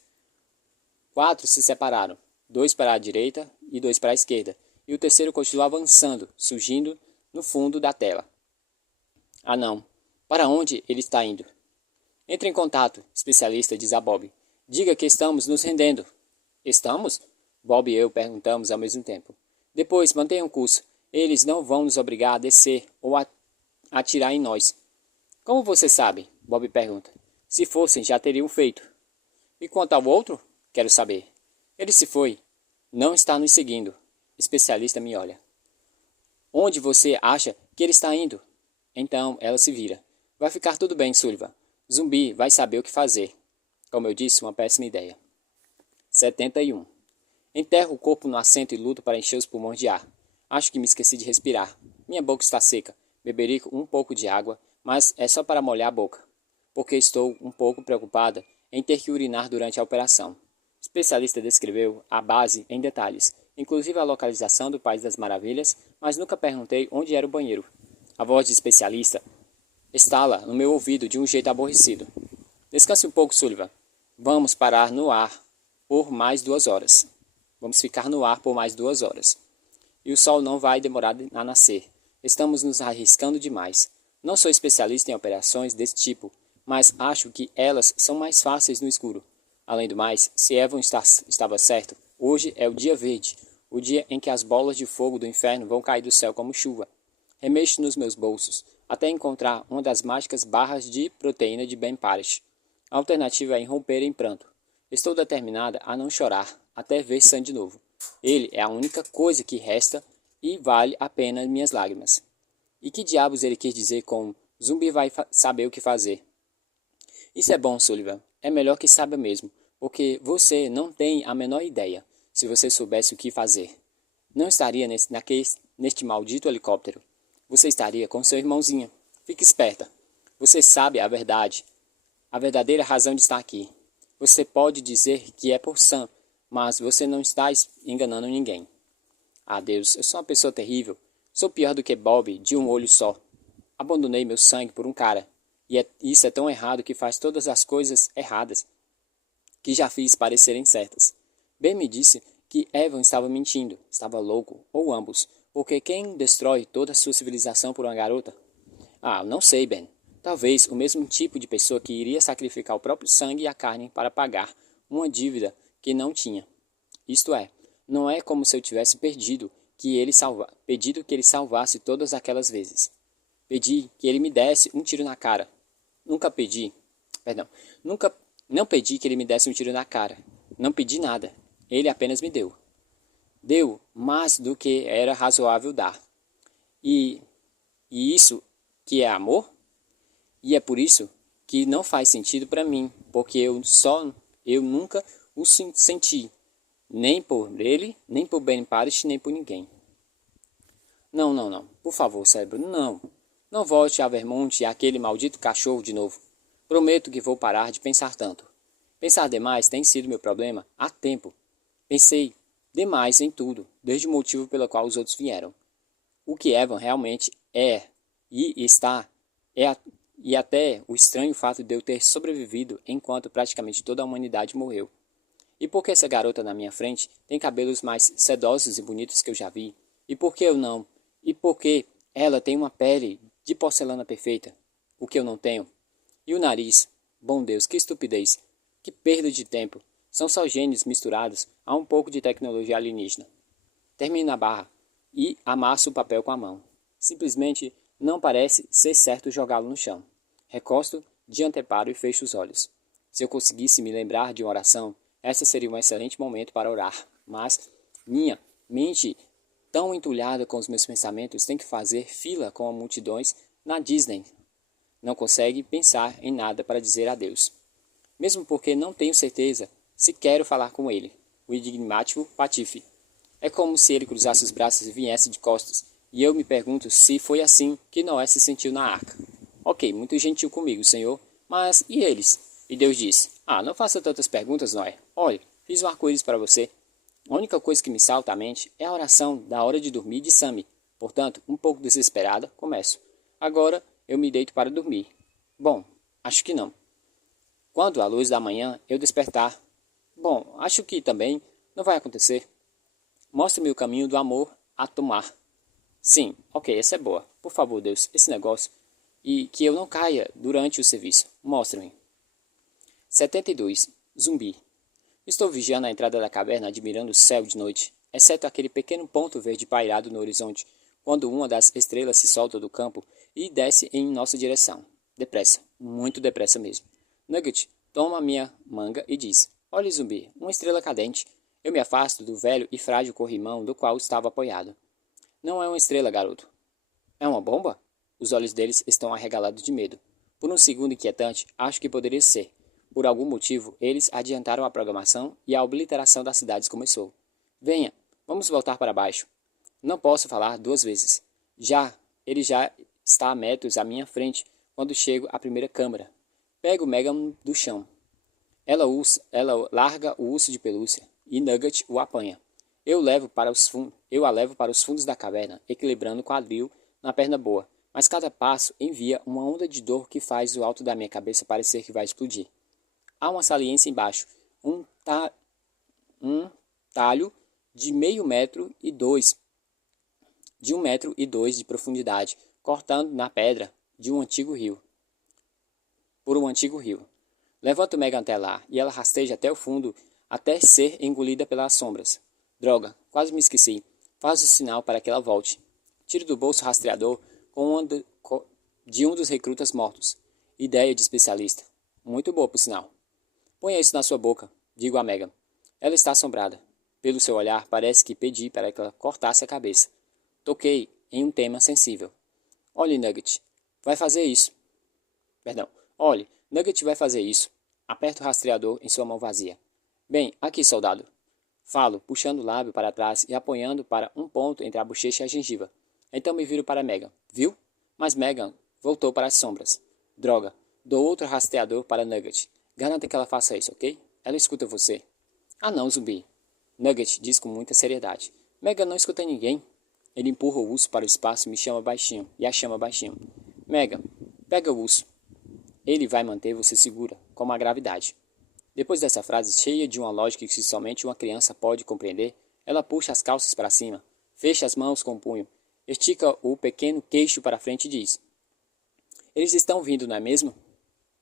4 se separaram, 2 para a direita e 2 para a esquerda, e o terceiro continua avançando, surgindo no fundo da tela. Ah não, para onde ele está indo? Entre em contato, especialista diz a Bob. Diga que estamos nos rendendo. Estamos? Bob e eu perguntamos ao mesmo tempo. Depois, mantenham o curso. Eles não vão nos obrigar a descer ou a atirar em nós. Como você sabe? Bob pergunta. Se fossem, já teriam feito. E quanto ao outro? Quero saber. Ele se foi. Não está nos seguindo. Especialista me olha. Onde você acha que ele está indo? Então ela se vira. Vai ficar tudo bem, Sullivan. Zumbi vai saber o que fazer. Como eu disse, uma péssima ideia. 71. Enterro o corpo no assento e luto para encher os pulmões de ar. Acho que me esqueci de respirar. Minha boca está seca. Beberei um pouco de água, mas é só para molhar a boca. Porque estou um pouco preocupada em ter que urinar durante a operação. O especialista descreveu a base em detalhes, inclusive a localização do País das Maravilhas, mas nunca perguntei onde era o banheiro. A voz de especialista estala no meu ouvido de um jeito aborrecido. Descanse um pouco, Sullivan. Vamos parar no ar por mais 2 horas. Vamos ficar no ar por mais 2 horas. E o sol não vai demorar a nascer. Estamos nos arriscando demais. Não sou especialista em operações desse tipo, mas acho que elas são mais fáceis no escuro. Além do mais, se Evan estava certo, hoje é o dia verde, o dia em que as bolas de fogo do inferno vão cair do céu como chuva. Remexo nos meus bolsos, até encontrar uma das mágicas barras de proteína de Ben Parish. A alternativa é irromper em pranto. Estou determinada a não chorar, até ver Sam de novo. Ele é a única coisa que resta e vale a pena minhas lágrimas. E que diabos ele quis dizer com zumbi vai saber o que fazer? Isso é bom, Sullivan. É melhor que saiba mesmo, porque você não tem a menor ideia, se você soubesse o que fazer. Não estaria neste maldito helicóptero. Você estaria com seu irmãozinho. Fique esperta. Você sabe a verdade. A verdadeira razão de estar aqui. Você pode dizer que é por Sam, mas você não está enganando ninguém. Ah, Deus, eu sou uma pessoa terrível. Sou pior do que Bob, de um olho só. Abandonei meu sangue por um cara. E isso é tão errado que faz todas as coisas erradas que já fiz parecerem certas. Ben me disse que Evan estava mentindo, estava louco, ou ambos, porque quem destrói toda a sua civilização por uma garota? Ah, não sei, Ben. Talvez o mesmo tipo de pessoa que iria sacrificar o próprio sangue e a carne para pagar uma dívida que não tinha. Isto é, não é como se eu tivesse pedido que ele salvasse todas aquelas vezes. Pedi que ele me desse um tiro na cara. Não pedi que ele me desse um tiro na cara. Não pedi nada. Ele apenas me deu. Deu mais do que era razoável dar. E isso que é amor? E é por isso que não faz sentido para mim, porque eu nunca o senti, nem por ele, nem por Ben Parish, nem por ninguém. Não. Por favor, cérebro, não. Não volte a Vermont e aquele maldito cachorro de novo. Prometo que vou parar de pensar tanto. Pensar demais tem sido meu problema há tempo. Pensei demais em tudo, desde o motivo pelo qual os outros vieram. O que Evan realmente é e está, e até o estranho fato de eu ter sobrevivido enquanto praticamente toda a humanidade morreu. E por que essa garota na minha frente tem cabelos mais sedosos e bonitos que eu já vi? E por que eu não? E por que ela tem uma pele de porcelana perfeita, o que eu não tenho? E o nariz? Bom Deus, que estupidez! Que perda de tempo! São só gênios misturados a um pouco de tecnologia alienígena. Termino a barra e amasso o papel com a mão. Simplesmente não parece ser certo jogá-lo no chão. Recosto de anteparo e fecho os olhos. Se eu conseguisse me lembrar de uma oração, esse seria um excelente momento para orar. Mas minha mente, tão entulhada com os meus pensamentos, tem que fazer fila com multidões na Disney. Não consegue pensar em nada para dizer adeus. Mesmo porque não tenho certeza se quero falar com ele, o enigmático Patife. É como se ele cruzasse os braços e viesse de costas, e eu me pergunto se foi assim que Noé se sentiu na arca. Ok, muito gentil comigo, Senhor, mas e eles? E Deus disse, não faça tantas perguntas, Noé. Olhe, fiz um arco-íris para você. A única coisa que me salta à mente é a oração da hora de dormir de Sammy. Portanto, um pouco desesperada, começo. Agora eu me deito para dormir. Bom, acho que não. Quando a luz da manhã eu despertar. Bom, acho que também não vai acontecer. Mostre-me o caminho do amor a tomar. Sim, ok, essa é boa. Por favor, Deus, esse negócio. E que eu não caia durante o serviço. Mostre-me. 72. Zumbi. Estou vigiando a entrada da caverna, admirando o céu de noite, exceto aquele pequeno ponto verde pairado no horizonte, quando uma das estrelas se solta do campo e desce em nossa direção. Depressa, muito depressa mesmo. Nugget toma minha manga e diz, olhe, zumbi, uma estrela cadente. Eu me afasto do velho e frágil corrimão do qual estava apoiado. Não é uma estrela, garoto. É uma bomba? Os olhos deles estão arregalados de medo. Por um segundo inquietante, acho que poderia ser. Por algum motivo, eles adiantaram a programação e a obliteração das cidades começou. Venha, vamos voltar para baixo. Não posso falar duas vezes. Ele já está a metros à minha frente quando chego à primeira câmara. Pego Megan do chão. Ela larga o urso de pelúcia e Nugget o apanha. Eu a levo para os fundos da caverna, equilibrando o quadril na perna boa, mas cada passo envia uma onda de dor que faz o alto da minha cabeça parecer que vai explodir. Há uma saliência embaixo, um talho de meio metro e dois, de 1,2 m de profundidade, cortando na pedra de um antigo rio. Por um antigo rio. Levanto Megan até lá, e ela rasteja até o fundo, até ser engolida pelas sombras. Droga, quase me esqueci. Faz o sinal para que ela volte. Tiro do bolso rastreador de um dos recrutas mortos. Ideia de especialista. Muito boa, por sinal. Ponha isso na sua boca, digo a Megan. Ela está assombrada. Pelo seu olhar, parece que pedi para que ela cortasse a cabeça. Toquei em um tema sensível. Olhe, Nugget, vai fazer isso. Olhe, Nugget vai fazer isso. Aperta o rastreador em sua mão vazia. Bem, aqui, soldado. Falo, puxando o lábio para trás e apoiando para um ponto entre a bochecha e a gengiva. Então me viro para Megan. Viu? Mas Megan voltou para as sombras. Droga. Dou outro rastreador para Nugget. Garanta que ela faça isso, ok? Ela escuta você. Não, zumbi. Nugget diz com muita seriedade. Megan não escuta ninguém. Ele empurra o urso para o espaço e a chama baixinho. Megan, pega o urso. Ele vai manter você segura, como a gravidade. Depois dessa frase cheia de uma lógica que somente uma criança pode compreender, ela puxa as calças para cima, fecha as mãos com o punho, estica o pequeno queixo para frente e diz: Eles estão vindo, não é mesmo?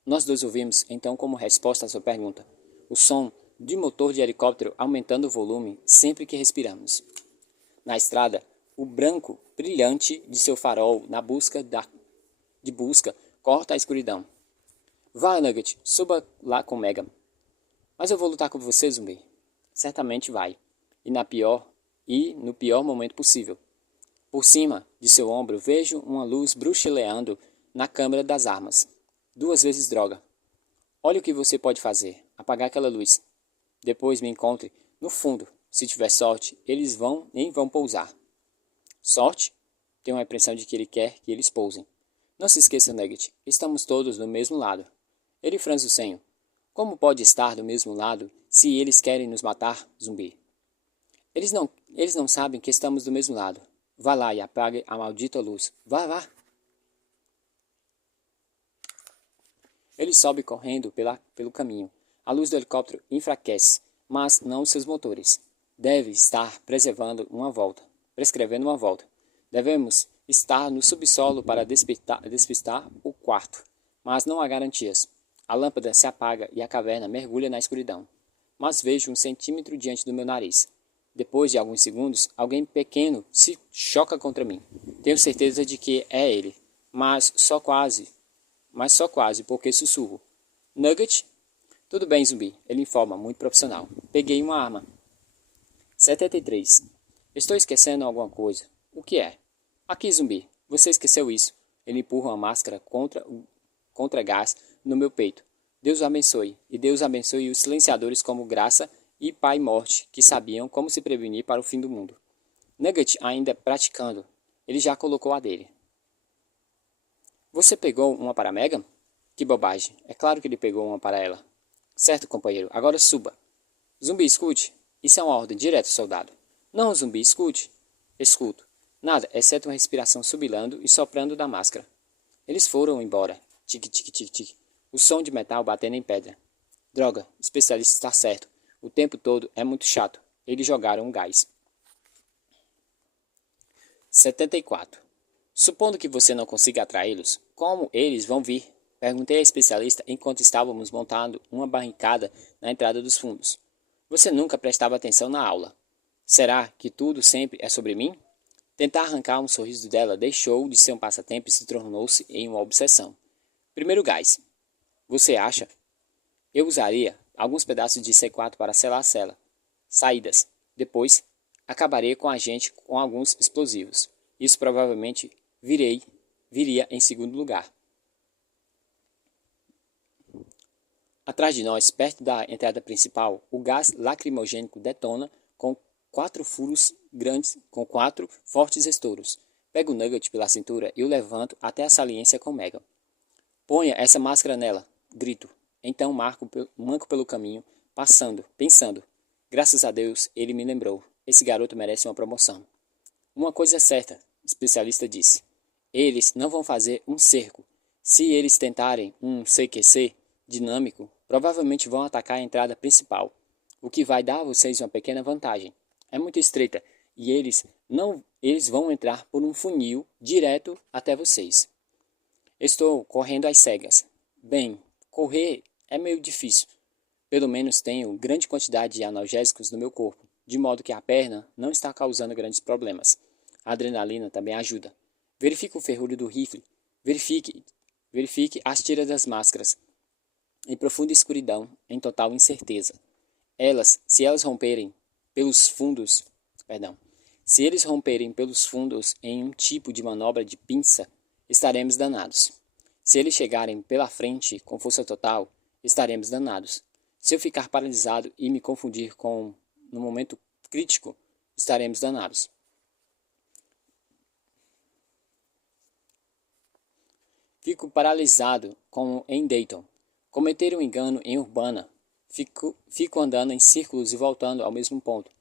Nós dois ouvimos, então, como resposta à sua pergunta, o som de motor de helicóptero aumentando o volume sempre que respiramos. Na estrada, o branco brilhante de seu farol de busca corta a escuridão. Vai, Nugget, suba lá com Megan. Mas eu vou lutar com você, zumbi. Certamente vai. E no pior momento possível. Por cima de seu ombro vejo uma luz bruxuleando na câmara das armas. 2 vezes droga. Olha o que você pode fazer. Apagar aquela luz. Depois me encontre no fundo. Se tiver sorte, eles nem vão pousar. Sorte? Tenho a impressão de que ele quer que eles pousem. Não se esqueça, Nugget. Estamos todos no mesmo lado. Ele franze o senho. Como pode estar do mesmo lado se eles querem nos matar, zumbi? Eles não sabem que estamos do mesmo lado. Vá lá e apague a maldita luz. Vá, vá. Ele sobe correndo pelo caminho. A luz do helicóptero enfraquece, mas não os seus motores. Deve estar prescrevendo uma volta. Devemos estar no subsolo para despistar o quarto, mas não há garantias. A lâmpada se apaga e a caverna mergulha na escuridão. Mas vejo 1 centímetro diante do meu nariz. Depois de alguns segundos, alguém pequeno se choca contra mim. Tenho certeza de que é ele, mas só quase, porque sussurro. Nugget? Tudo bem, zumbi, ele informa, muito profissional. Peguei uma arma. 73. Estou esquecendo alguma coisa. O que é? Aqui, zumbi. Você esqueceu isso. Ele empurra uma máscara contra gás no meu peito. Deus o abençoe. E Deus abençoe os silenciadores como Graça e Pai Morte, que sabiam como se prevenir para o fim do mundo. Nugget ainda praticando. Ele já colocou a dele. Você pegou uma para Megan? Que bobagem. É claro que ele pegou uma para ela. Certo, companheiro. Agora suba. Zumbi, escute. Isso é uma ordem direta, soldado. Não, zumbi, escute. Escuto. Nada, exceto uma respiração subilando e soprando da máscara. Eles foram embora. Tique, tique, tique, tique. O som de metal batendo em pedra. Droga, o especialista está certo. O tempo todo é muito chato. Eles jogaram um gás. 74. Supondo que você não consiga atraí-los, como eles vão vir? Perguntei à especialista enquanto estávamos montando uma barricada na entrada dos fundos. Você nunca prestava atenção na aula. Será que tudo sempre é sobre mim? Tentar arrancar um sorriso dela deixou de ser um passatempo e se tornou-se em uma obsessão. Primeiro gás. Você acha? Eu usaria alguns pedaços de C4 para selar a cela. Saídas. Depois, acabarei com a gente com alguns explosivos. Isso provavelmente viria em segundo lugar. Atrás de nós, perto da entrada principal, o gás lacrimogênico detona com 4 furos grandes, com 4 fortes estouros. Pego o Nugget pela cintura e o levanto até a saliência com Megan. Ponha essa máscara nela, grito. Então manco pelo caminho, pensando. Graças a Deus, ele me lembrou. Esse garoto merece uma promoção. Uma coisa é certa, o especialista disse. Eles não vão fazer um cerco. Se eles tentarem um CQC dinâmico, provavelmente vão atacar a entrada principal, o que vai dar a vocês uma pequena vantagem. É muito estreita e eles vão entrar por um funil direto até vocês. Estou correndo às cegas. Bem, correr é meio difícil. Pelo menos tenho grande quantidade de analgésicos no meu corpo, de modo que a perna não está causando grandes problemas. A adrenalina também ajuda. Verifique o ferrolho do rifle. Verifique as tiras das máscaras. Em profunda escuridão, em total incerteza. Se eles romperem pelos fundos em um tipo de manobra de pinça, estaremos danados. Se eles chegarem pela frente com força total, estaremos danados. Se eu ficar paralisado e me confundir no momento crítico, estaremos danados. Fico paralisado como em Dayton. Cometer um engano em Urbana. Fico andando em círculos e voltando ao mesmo ponto.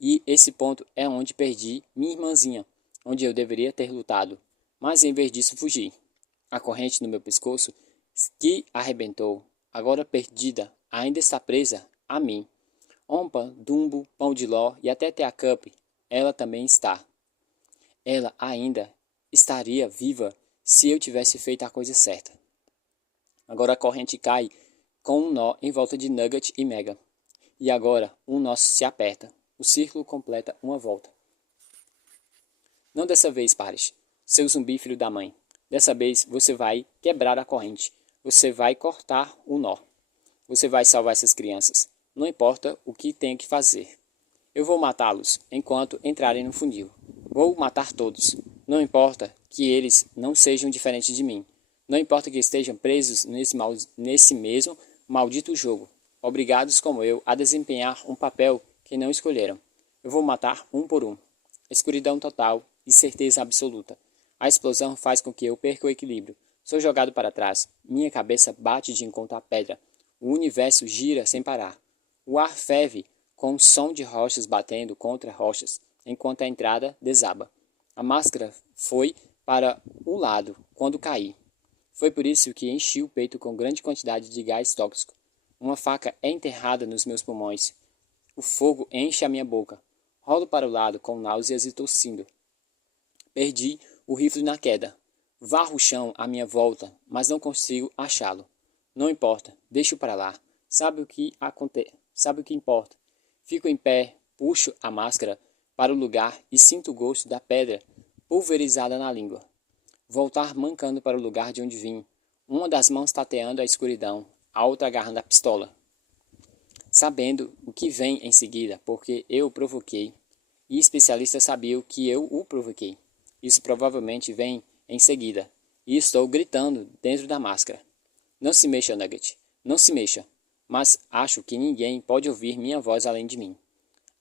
E esse ponto é onde perdi minha irmãzinha, onde eu deveria ter lutado. Mas em vez disso fugi. A corrente no meu pescoço, que arrebentou, agora perdida, ainda está presa a mim. Ompa, Dumbo, Pão de Ló e até Tea Cup, ela também está. Ela ainda estaria viva se eu tivesse feito a coisa certa. Agora a corrente cai com um nó em volta de Nugget e Megan. E agora um nó se aperta. O círculo completa uma volta. Não dessa vez, Paris, seu zumbi filho da mãe. Dessa vez você vai quebrar a corrente. Você vai cortar o nó. Você vai salvar essas crianças. Não importa o que tenha que fazer. Eu vou matá-los enquanto entrarem no funil. Vou matar todos. Não importa que eles não sejam diferentes de mim. Não importa que estejam presos nesse mesmo maldito jogo, obrigados como eu a desempenhar um papel que não escolheram. Eu vou matar um por um. Escuridão total e certeza absoluta. A explosão faz com que eu perca o equilíbrio. Sou jogado para trás. Minha cabeça bate de encontro à pedra. O universo gira sem parar. O ar ferve com o som de rochas batendo contra rochas, enquanto a entrada desaba. A máscara foi para o lado quando caí. Foi por isso que enchi o peito com grande quantidade de gás tóxico. Uma faca é enterrada nos meus pulmões. O fogo enche a minha boca. Rolo para o lado com náuseas e tossindo. Perdi o rifle na queda. Varro o chão à minha volta, mas não consigo achá-lo. Não importa, deixo para lá. Sabe o que importa? Fico em pé, puxo a máscara para o lugar e sinto o gosto da pedra pulverizada na língua. Voltar mancando para o lugar de onde vim, uma das mãos tateando a escuridão, a outra agarrando a pistola. Sabendo o que vem em seguida, porque eu o provoquei, e especialistas sabiam que eu o provoquei. Isso provavelmente vem em seguida, e estou gritando dentro da máscara. Não se mexa, Nugget, não se mexa, mas acho que ninguém pode ouvir minha voz além de mim.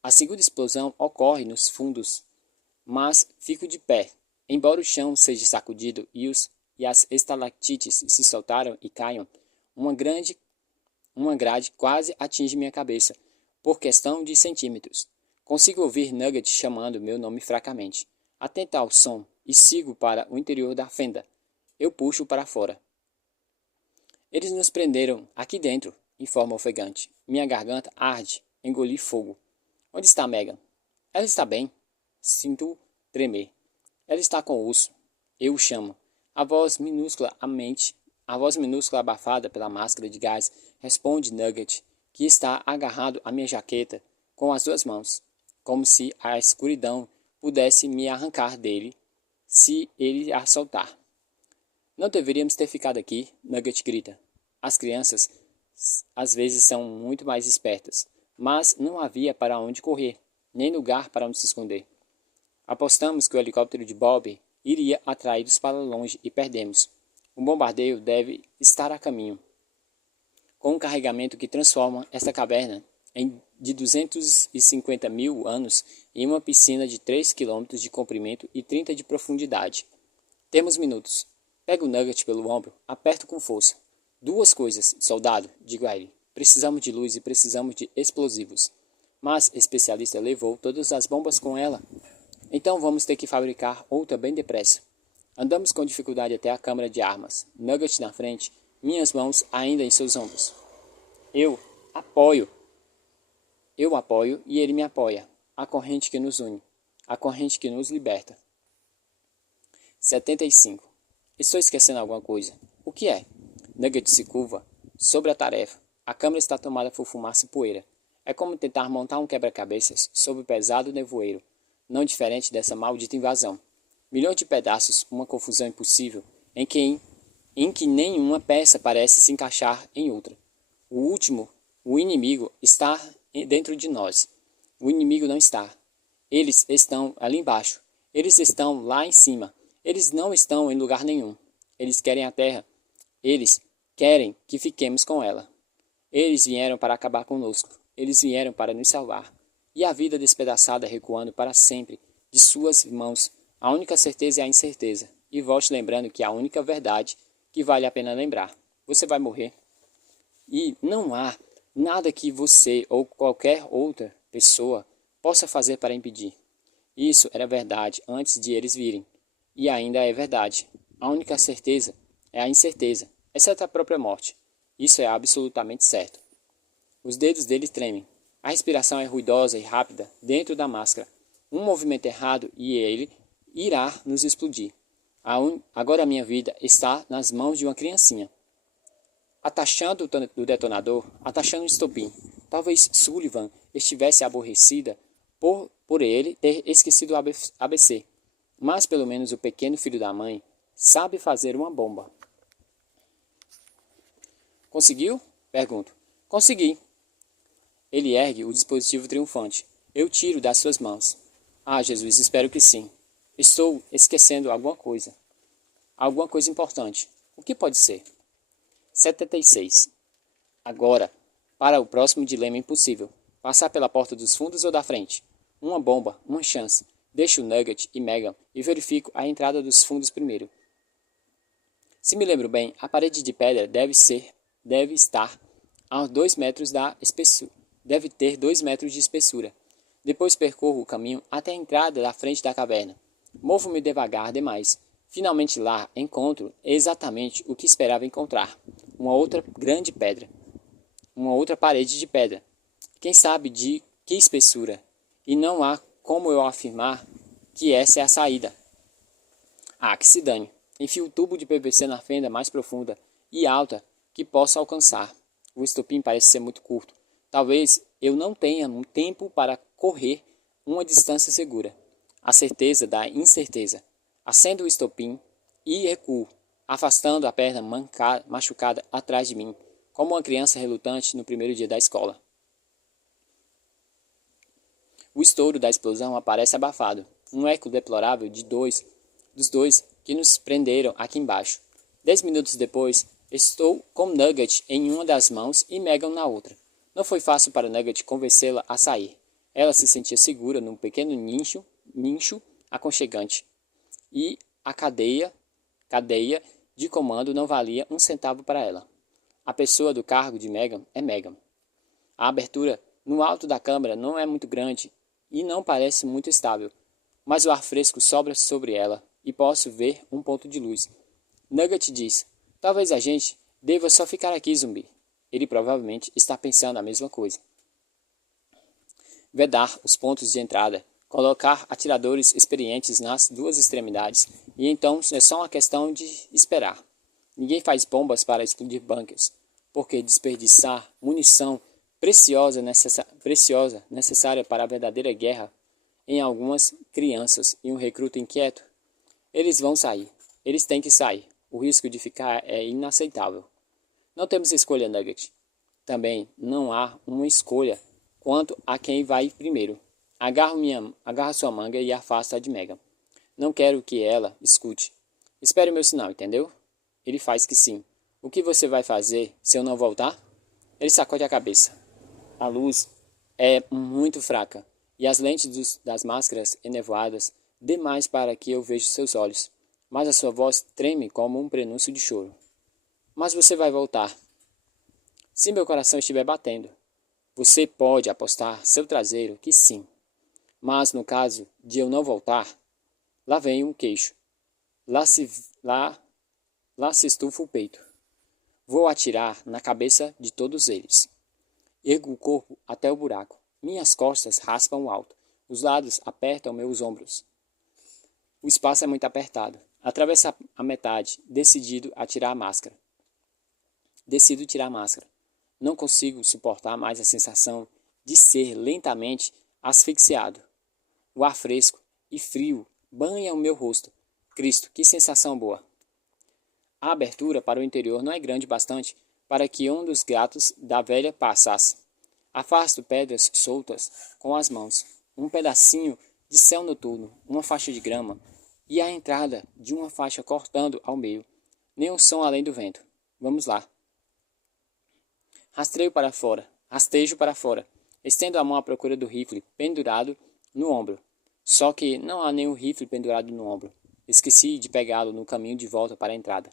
A segunda explosão ocorre nos fundos, mas fico de pé. Embora o chão seja sacudido e as estalactites se soltaram e caiam, uma grade quase atinge minha cabeça, por questão de centímetros. Consigo ouvir Nugget chamando meu nome fracamente. Atento ao som e sigo para o interior da fenda. Eu puxo para fora. Eles nos prenderam aqui dentro, informa ofegante. Minha garganta arde, engoli fogo. Onde está Megan? Ela está bem. Sinto tremer. Ela está com o urso. Eu o chamo. A voz minúscula abafada pela máscara de gás responde Nugget, que está agarrado à minha jaqueta com as duas mãos, como se a escuridão pudesse me arrancar dele se ele a soltar. Não deveríamos ter ficado aqui, Nugget grita. As crianças às vezes são muito mais espertas, mas não havia para onde correr, nem lugar para onde se esconder. Apostamos que o helicóptero de Bob iria atraí-los para longe e perdemos. O bombardeio deve estar a caminho, com um carregamento que transforma esta caverna de 250 mil anos em uma piscina de 3 quilômetros de comprimento e 30 de profundidade. Temos minutos. Pego o Nugget pelo ombro, aperto com força. 2 coisas, soldado, digo a ele. Precisamos de luz e precisamos de explosivos. Mas o especialista levou todas as bombas com ela. Então vamos ter que fabricar outra bem depressa. Andamos com dificuldade até a câmara de armas. Nugget na frente, minhas mãos ainda em seus ombros. Eu apoio e ele me apoia. A corrente que nos une. A corrente que nos liberta. 75. Estou esquecendo alguma coisa. O que é? Nugget se curva sobre a tarefa. A câmara está tomada por fumaça e poeira. É como tentar montar um quebra-cabeças sob o pesado nevoeiro, não diferente dessa maldita invasão. Milhões de pedaços, uma confusão impossível, em que nenhuma peça parece se encaixar em outra. O inimigo está dentro de nós. O inimigo não está. Eles estão ali embaixo. Eles estão lá em cima. Eles não estão em lugar nenhum. Eles querem a terra. Eles querem que fiquemos com ela. Eles vieram para acabar conosco. Eles vieram para nos salvar. E a vida despedaçada recuando para sempre de suas mãos. A única certeza é a incerteza. E volte lembrando que a única verdade que vale a pena lembrar. Você vai morrer. E não há nada que você ou qualquer outra pessoa possa fazer para impedir. Isso era verdade antes de eles virem. E ainda é verdade. A única certeza é a incerteza, exceto a própria morte. Isso é absolutamente certo. Os dedos dele tremem. A respiração é ruidosa e rápida dentro da máscara. Um movimento errado e ele irá nos explodir. Agora a minha vida está nas mãos de uma criancinha. Atachando o detonador, atachando o estopim. Talvez Sullivan estivesse aborrecida por ele ter esquecido o ABC. Mas pelo menos o pequeno filho da mãe sabe fazer uma bomba. Conseguiu? Pergunto. Consegui. Ele ergue o dispositivo triunfante. Eu tiro das suas mãos. Ah, Jesus, espero que sim. Estou esquecendo alguma coisa. Alguma coisa importante. O que pode ser? 76. Agora, para o próximo dilema impossível. Passar pela porta dos fundos ou da frente? Uma bomba, uma chance. Deixo o Nugget e Megan e verifico a entrada dos fundos primeiro. Se me lembro bem, a parede de pedra deve estar a 2 metros da espessura. Deve ter 2 metros de espessura. Depois percorro o caminho até a entrada da frente da caverna. Movo-me devagar demais. Finalmente lá encontro exatamente o que esperava encontrar. Uma outra grande pedra. Uma outra parede de pedra. Quem sabe de que espessura? E não há como eu afirmar que essa é a saída. Ah, que se dane. Enfio o tubo de PVC na fenda mais profunda e alta que possa alcançar. O estopim parece ser muito curto. Talvez eu não tenha tempo para correr uma distância segura. A certeza da incerteza. Acendo o estopim e recuo, afastando a perna machucada atrás de mim, como uma criança relutante no primeiro dia da escola. O estouro da explosão aparece abafado, um eco deplorável dos dois que nos prenderam aqui embaixo. 10 minutos depois, estou com Nugget em uma das mãos e Megan na outra. Não foi fácil para Nugget convencê-la a sair. Ela se sentia segura num pequeno nicho aconchegante. E a cadeia de comando não valia um centavo para ela. A pessoa do cargo de Megan é Megan. A abertura no alto da câmara não é muito grande e não parece muito estável, mas o ar fresco sobra sobre ela e posso ver um ponto de luz. Nugget diz, talvez a gente deva só ficar aqui, zumbi. Ele provavelmente está pensando a mesma coisa. Vedar os pontos de entrada, colocar atiradores experientes nas duas extremidades, e então é só uma questão de esperar. Ninguém faz bombas para explodir bunkers, porque desperdiçar munição preciosa necessária para a verdadeira guerra em algumas crianças e um recruta inquieto. Eles vão sair. Eles têm que sair. O risco de ficar é inaceitável. Não temos escolha, Nugget. Também não há uma escolha quanto a quem vai primeiro. Agarra sua manga e afasta-a de Megan. Não quero que ela escute. Espere o meu sinal, entendeu? Ele faz que sim. O que você vai fazer se eu não voltar? Ele sacode a cabeça. A luz é muito fraca e as lentes das máscaras enevoadas demais para que eu veja seus olhos. Mas a sua voz treme como um prenúncio de choro. Mas você vai voltar. Se meu coração estiver batendo, você pode apostar seu traseiro que sim. Mas no caso de eu não voltar, lá vem um queixo. Lá se estufa o peito. Vou atirar na cabeça de todos eles. Ergo o corpo até o buraco. Minhas costas raspam alto. Os lados apertam meus ombros. O espaço é muito apertado. Atravesso a metade, decidido a tirar a máscara. Decido tirar a máscara. Não consigo suportar mais a sensação de ser lentamente asfixiado. O ar fresco e frio banha o meu rosto. Cristo, que sensação boa! A abertura para o interior não é grande bastante para que um dos gatos da velha passasse. Afasto pedras soltas com as mãos, um pedacinho de céu noturno, uma faixa de grama e a entrada de uma faixa cortando ao meio. Nenhum som além do vento. Vamos lá. Rastejo para fora. Estendo a mão à procura do rifle pendurado no ombro. Só que não há nenhum rifle pendurado no ombro. Esqueci de pegá-lo no caminho de volta para a entrada.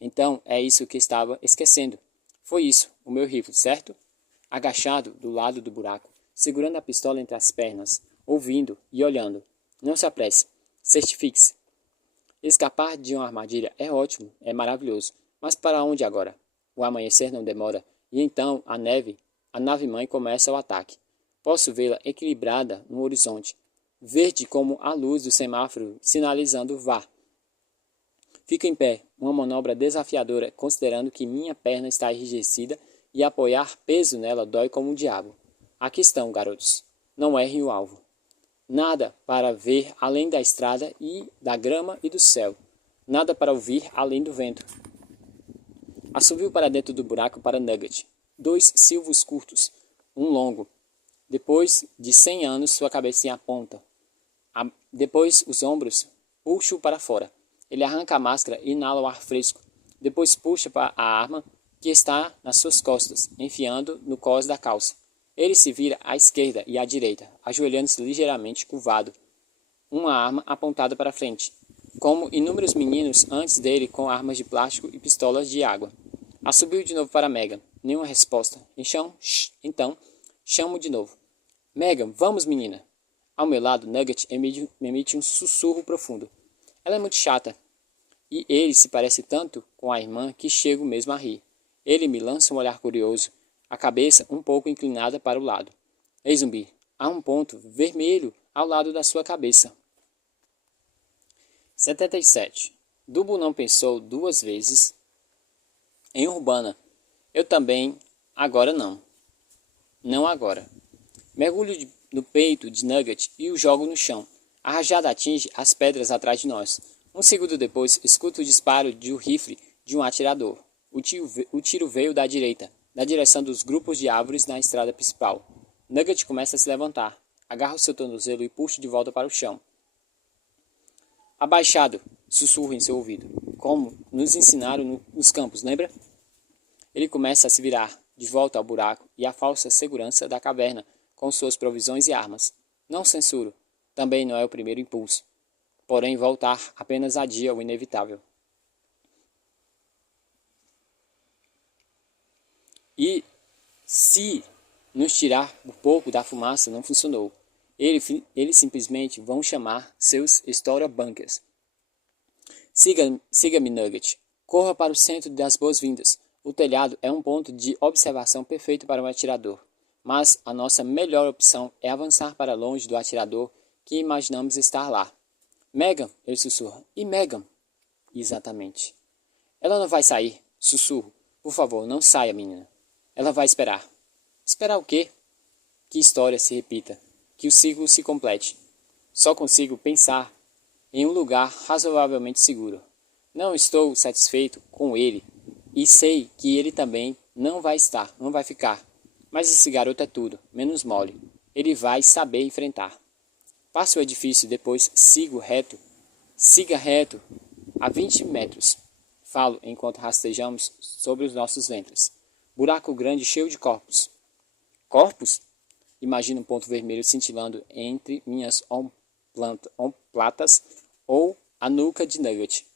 Então é isso que estava esquecendo. Foi isso, o meu rifle, certo? Agachado do lado do buraco, segurando a pistola entre as pernas, ouvindo e olhando. Não se apresse. Certifique-se. Escapar de uma armadilha é ótimo, é maravilhoso. Mas para onde agora? O amanhecer não demora, e então a nave-mãe começa o ataque. Posso vê-la equilibrada no horizonte, verde como a luz do semáforo sinalizando vá. Fico em pé, uma manobra desafiadora, considerando que minha perna está enrijecida e apoiar peso nela dói como um diabo. Aqui estão, garotos. Não errem o alvo. Nada para ver além da estrada e da grama e do céu. Nada para ouvir além do vento. Assovio para dentro do buraco para Nugget. 2 silvos curtos, um longo. Depois de 100 anos, sua cabecinha aponta. Depois os ombros, puxo para fora. Ele arranca a máscara e inala o ar fresco. Depois puxa para a arma que está nas suas costas, enfiando no cós da calça. Ele se vira à esquerda e à direita, ajoelhando-se ligeiramente curvado, uma arma apontada para frente, como inúmeros meninos antes dele com armas de plástico e pistolas de água. Assobiu de novo para Megan. nenhuma resposta. Então, chamo de novo. Megan, vamos, menina. Ao meu lado, Nugget emite um sussurro profundo. Ela é muito chata. E ele se parece tanto com a irmã que chego mesmo a rir. Ele me lança um olhar curioso, a cabeça um pouco inclinada para o lado. Ei, zumbi, há um ponto vermelho ao lado da sua cabeça. 77. Dumbo não pensou duas vezes em Urbana. Eu também, agora não. Não agora. Mergulho no peito de Nugget e o jogo no chão. A rajada atinge as pedras atrás de nós. Um segundo depois, escuto o disparo de um rifle de um atirador. O tiro veio da direita, na direção dos grupos de árvores na estrada principal. Nugget começa a se levantar. Agarra o seu tornozelo e puxa de volta para o chão. Abaixado, sussurro em seu ouvido. Como nos ensinaram nos campos, lembra? Ele começa a se virar, de volta ao buraco e à falsa segurança da caverna, com suas provisões e armas. Não censuro. Também não é o primeiro impulso. Porém, voltar apenas adia o inevitável. E se nos tirar um pouco da fumaça não funcionou, eles simplesmente vão chamar seus Story Bunkers. Siga-me, Nugget. Corra para o centro das boas-vindas. O telhado é um ponto de observação perfeito para um atirador. Mas a nossa melhor opção é avançar para longe do atirador que imaginamos estar lá. Megan, ele sussurra. E Megan? Exatamente. Ela não vai sair, sussurro. Por favor, não saia, menina. Ela vai esperar. Esperar o quê? Que história se repita. Que o ciclo se complete. Só consigo pensar em um lugar razoavelmente seguro. Não estou satisfeito com ele e sei que ele também não vai ficar. Mas esse garoto é tudo, menos mole. Ele vai saber enfrentar. Passe o edifício e depois siga reto a 20 metros. Falo enquanto rastejamos sobre os nossos ventres. Buraco grande cheio de corpos. Corpos? Imagino um ponto vermelho cintilando entre minhas omoplatas ou a nuca de Nugget.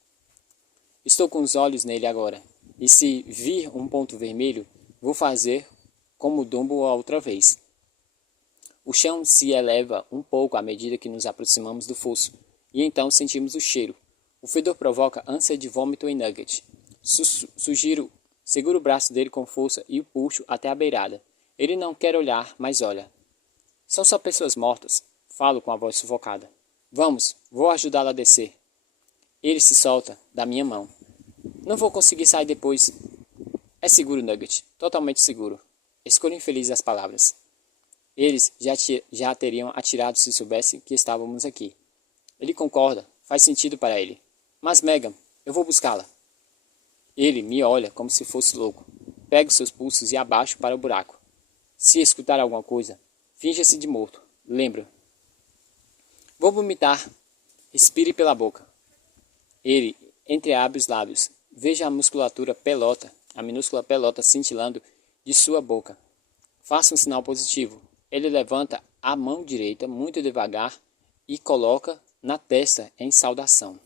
Estou com os olhos nele agora. E se vir um ponto vermelho, vou fazer como Dumbo a outra vez. O chão se eleva um pouco à medida que nos aproximamos do fosso, e então sentimos o cheiro. O fedor provoca ânsia de vômito em Nugget. Seguro o braço dele com força e o puxo até a beirada. Ele não quer olhar, mas olha. São só pessoas mortas. Falo com a voz sufocada. Vamos, vou ajudá-lo a descer. Ele se solta da minha mão. Não vou conseguir sair depois. É seguro, Nugget. Totalmente seguro. Escolho infeliz as palavras. Eles já teriam atirado se soubessem que estávamos aqui. Ele concorda. Faz sentido para ele. Mas Megan, eu vou buscá-la. Ele me olha como se fosse louco. Pego seus pulsos e abaixo para o buraco. Se escutar alguma coisa, finja-se de morto. Lembra. Vou vomitar. Respire pela boca. Ele entreabre os lábios. Veja a minúscula pelota cintilando de sua boca. Faça um sinal positivo. Ele levanta a mão direita muito devagar e coloca na testa em saudação.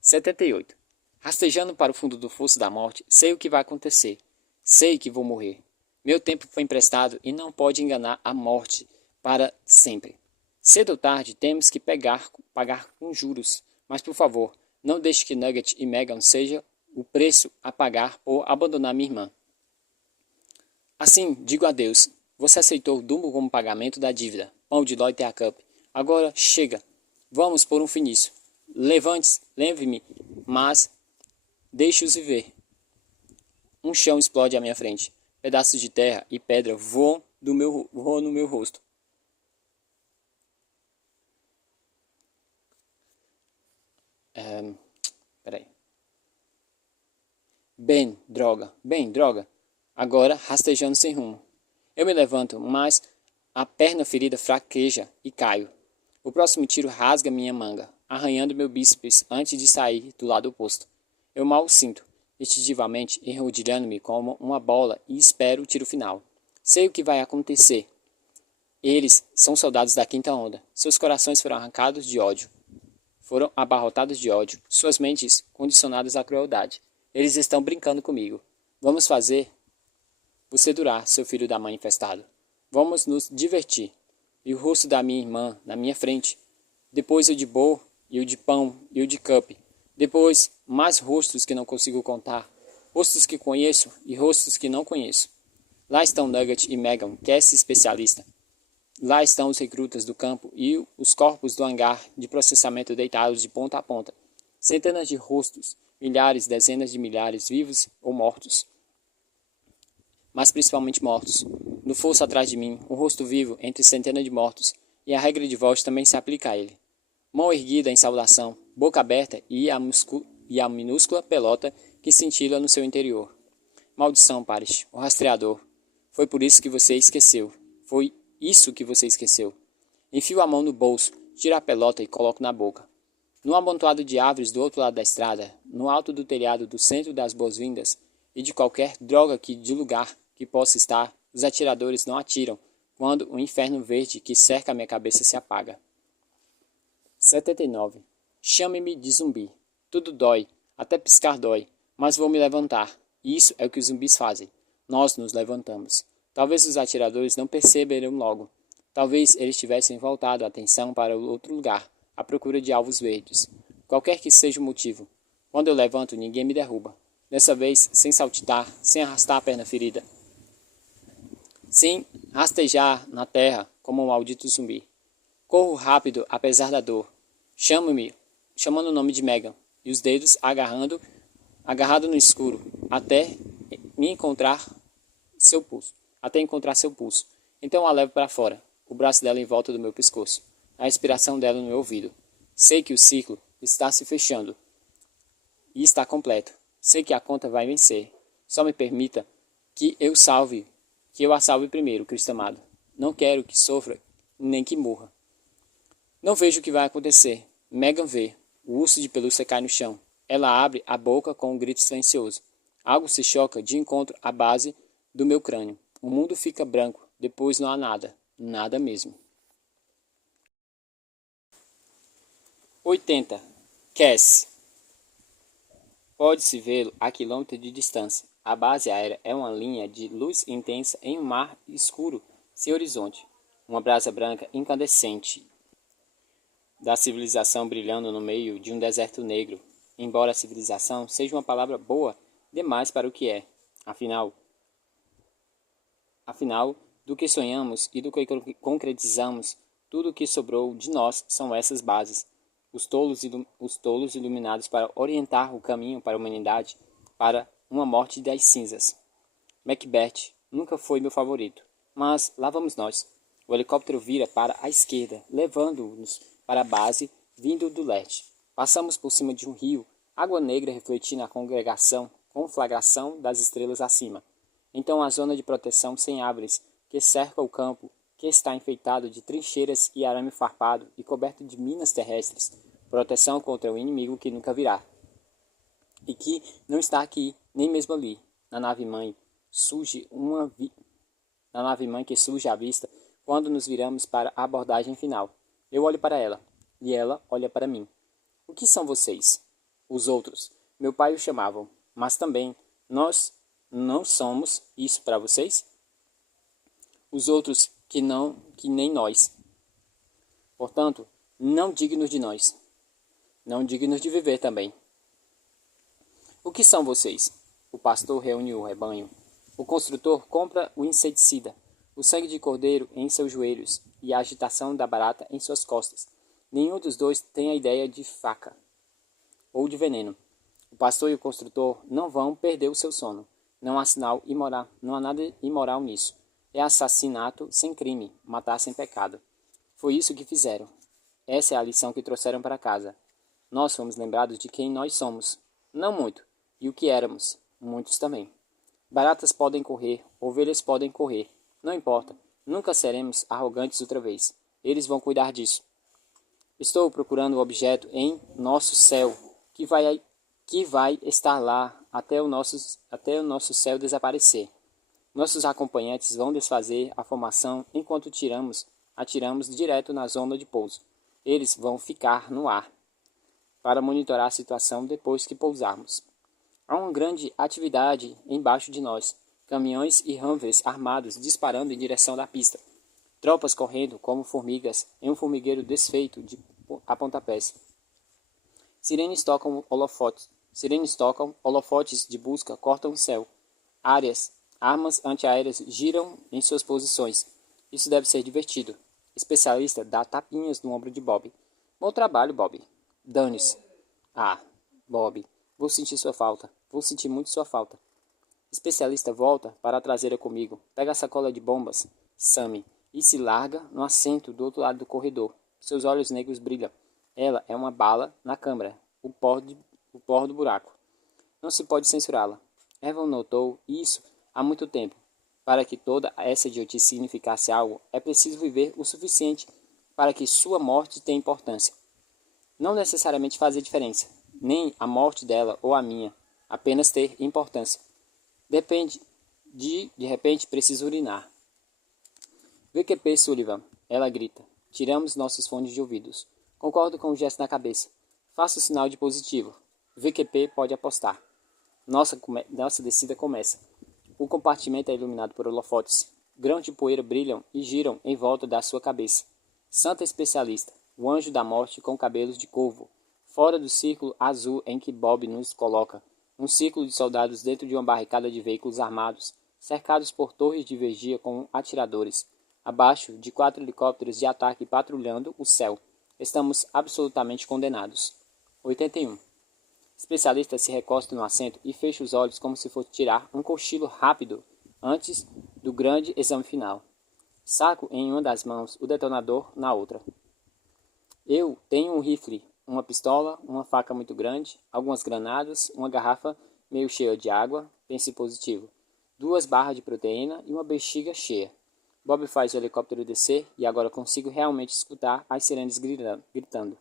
78. Rastejando para o fundo do fosso da morte, sei o que vai acontecer. Sei que vou morrer. Meu tempo foi emprestado e não pode enganar a morte para sempre. Cedo ou tarde temos que pagar com juros. Mas por favor, não deixe que Nugget e Megan seja o preço a pagar por abandonar minha irmã. Assim, digo adeus. Você aceitou o Dumbo como pagamento da dívida. Pão de Ló e Teacup. Agora chega. Vamos por um fim nisso. Leve-me, mas deixe-os viver. Um chão explode à minha frente. Pedaços de terra e pedra voam no meu rosto. Peraí. Bem, droga. Agora, rastejando sem rumo. Eu me levanto, mas a perna ferida fraqueja e caio. O próximo tiro rasga minha manga, arranhando meu bíceps antes de sair do lado oposto. Eu mal o sinto, instintivamente enrodilhando-me como uma bola e espero o tiro final. Sei o que vai acontecer. Eles são soldados da quinta onda. Seus corações foram arrancados de ódio. Foram abarrotados de ódio, suas mentes condicionadas à crueldade. Eles estão brincando comigo. Vamos fazer você durar, seu filho da mãe infestado. Vamos nos divertir. E o rosto da minha irmã na minha frente. Depois o de Bo, e o de Pão, e o de Cup. Depois, mais rostos que não consigo contar. Rostos que conheço e rostos que não conheço. Lá estão Nugget e Megan, Cassie especialista. Lá estão os recrutas do campo e os corpos do hangar de processamento deitados de ponta a ponta. Centenas de rostos, milhares, dezenas de milhares, vivos ou mortos. Mas principalmente mortos. No fosso atrás de mim, um rosto vivo entre centenas de mortos, e a regra de Voz também se aplica a ele. Mão erguida em saudação, boca aberta e a minúscula pelota que cintila no seu interior. Maldição, Parrish, o rastreador. Foi por isso que você esqueceu. Foi isso que você esqueceu. Enfio a mão no bolso, tiro a pelota e coloco na boca. No amontoado de árvores do outro lado da estrada, no alto do telhado do centro das boas-vindas, e de qualquer droga de lugar que possa estar, os atiradores não atiram, quando o inferno verde que cerca a minha cabeça se apaga. 79. Chame-me de zumbi. Tudo dói, até piscar dói, mas vou me levantar. E isso é o que os zumbis fazem. Nós nos levantamos. Talvez os atiradores não perceberam logo. Talvez eles tivessem voltado a atenção para o outro lugar, à procura de alvos verdes. Qualquer que seja o motivo. Quando eu levanto, ninguém me derruba. Dessa vez, sem saltitar, sem arrastar a perna ferida. Sem rastejar na terra como um maldito zumbi. Corro rápido, apesar da dor. Chamando o nome de Megan, e os dedos agarrado no escuro, até encontrar seu pulso. Então a levo para fora, o braço dela em volta do meu pescoço, a respiração dela no meu ouvido. Sei que o ciclo está se fechando e está completo. Sei que a conta vai vencer. Só me permita que eu a salve primeiro, Cristo amado. Não quero que sofra nem que morra. Não vejo o que vai acontecer. Megan vê. O urso de pelúcia cai no chão. Ela abre a boca com um grito silencioso. Algo se choca de encontro à base do meu crânio. O mundo fica branco. Depois não há nada. Nada mesmo. 80. Cass. Pode-se vê-lo a quilômetros de distância. A base aérea é uma linha de luz intensa em um mar escuro sem horizonte. Uma brasa branca incandescente da civilização brilhando no meio de um deserto negro, embora a civilização seja uma palavra boa demais para o que é. Afinal, do que sonhamos e do que concretizamos, tudo o que sobrou de nós são essas bases. Os tolos iluminados para orientar o caminho para a humanidade para uma morte das cinzas. Macbeth nunca foi meu favorito, mas lá vamos nós. O helicóptero vira para a esquerda, levando-nos para a base, vindo do leste. Passamos por cima de um rio, água negra refletindo a conflagração das estrelas acima. Então a zona de proteção sem árvores, que cerca o campo, que está enfeitado de trincheiras e arame farpado e coberto de minas terrestres. Proteção contra o inimigo que nunca virá. E que não está aqui, nem mesmo ali. Na nave-mãe que surge à vista quando nos viramos para a abordagem final. Eu olho para ela, e ela olha para mim. O que são vocês? Os outros. Meu pai o chamavam, mas também nós não somos isso para vocês? Os outros que nem nós. Portanto, não dignos de nós. Não dignos de viver também. O que são vocês? O pastor reúne o rebanho. O construtor compra o inseticida, o sangue de cordeiro em seus joelhos e a agitação da barata em suas costas. Nenhum dos dois tem a ideia de faca ou de veneno. O pastor e o construtor não vão perder o seu sono. Não há sinal imoral, não há nada imoral nisso. É assassinato sem crime, matar sem pecado. Foi isso que fizeram. Essa é a lição que trouxeram para casa. Nós fomos lembrados de quem nós somos. Não muito. E o que éramos. Muitos também. Baratas podem correr, ovelhas podem correr. Não importa. Nunca seremos arrogantes outra vez. Eles vão cuidar disso. Estou procurando o objeto em nosso céu, que vai estar lá até o nosso céu desaparecer. Nossos acompanhantes vão desfazer a formação enquanto atiramos direto na zona de pouso. Eles vão ficar no ar para monitorar a situação depois que pousarmos. Há uma grande atividade embaixo de nós. Caminhões e Humvees armados disparando em direção da pista. Tropas correndo como formigas em um formigueiro desfeito a pontapés. Sirenes tocam holofotes de busca cortam o céu. Armas antiaéreas giram em suas posições. Isso deve ser divertido. Especialista dá tapinhas no ombro de Bob. Bom trabalho, Bob. Dane-se. Ah, Bob, vou sentir sua falta. Vou sentir muito sua falta. Especialista volta para a traseira comigo. Pega a sacola de bombas, Sammy, e se larga no assento do outro lado do corredor. Seus olhos negros brilham. Ela é uma bala na câmara. O pó do buraco. Não se pode censurá-la. Evan notou isso há muito tempo. Para que toda essa idiotice significasse algo, é preciso viver o suficiente para que sua morte tenha importância. Não necessariamente fazer diferença, nem a morte dela ou a minha, apenas ter importância. Depende de repente, preciso urinar. VQP Sullivan, ela grita. Tiramos nossos fones de ouvidos. Concordo com o gesto na cabeça. Faça o sinal de positivo. VQP pode apostar. Nossa descida começa. O compartimento é iluminado por holofotes. Grãos de poeira brilham e giram em volta da sua cabeça. Santa especialista, o anjo da morte com cabelos de corvo. Fora do círculo azul em que Bob nos coloca. Um círculo de soldados dentro de uma barricada de veículos armados, cercados por torres de vigia com atiradores. Abaixo de 4 helicópteros de ataque patrulhando o céu. Estamos absolutamente condenados. 81. Especialista se recosta no assento e fecha os olhos como se fosse tirar um cochilo rápido antes do grande exame final. Saco em uma das mãos, o detonador na outra. Eu tenho um rifle, uma pistola, uma faca muito grande, algumas granadas, uma garrafa meio cheia de água, pense positivo, 2 barras de proteína e uma bexiga cheia. Bob faz o helicóptero descer e agora consigo realmente escutar as sirenes gritando.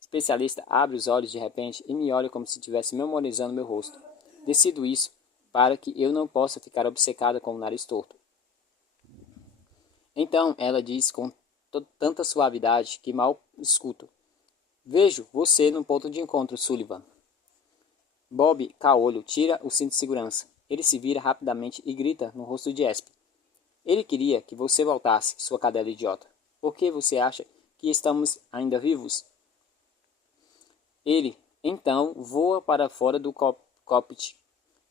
Especialista abre os olhos de repente e me olha como se estivesse memorizando meu rosto. Decido isso para que eu não possa ficar obcecada com o nariz torto. Então ela diz com tanta suavidade que mal escuto. Vejo você no ponto de encontro, Sullivan. Bob, caolho, tira o cinto de segurança. Ele se vira rapidamente e grita no rosto de Esp. Ele queria que você voltasse, sua cadela idiota. Por que você acha que estamos ainda vivos? Ele, então, voa para fora do cockpit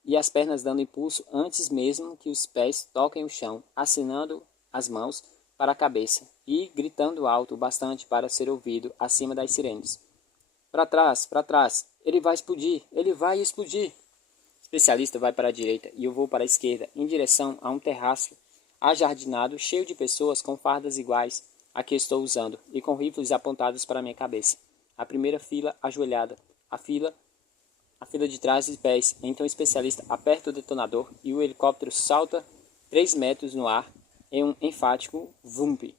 e as pernas dando impulso antes mesmo que os pés toquem o chão, assinando as mãos para a cabeça e gritando alto o bastante para ser ouvido acima das sirenes. Para trás, ele vai explodir, ele vai explodir. O especialista vai para a direita e eu vou para a esquerda, em direção a um terraço ajardinado, cheio de pessoas com fardas iguais a que estou usando e com rifles apontados para minha cabeça. A primeira fila ajoelhada, a fila de trás de pés. Então o especialista aperta o detonador e o helicóptero salta 3 metros no ar em um enfático vump.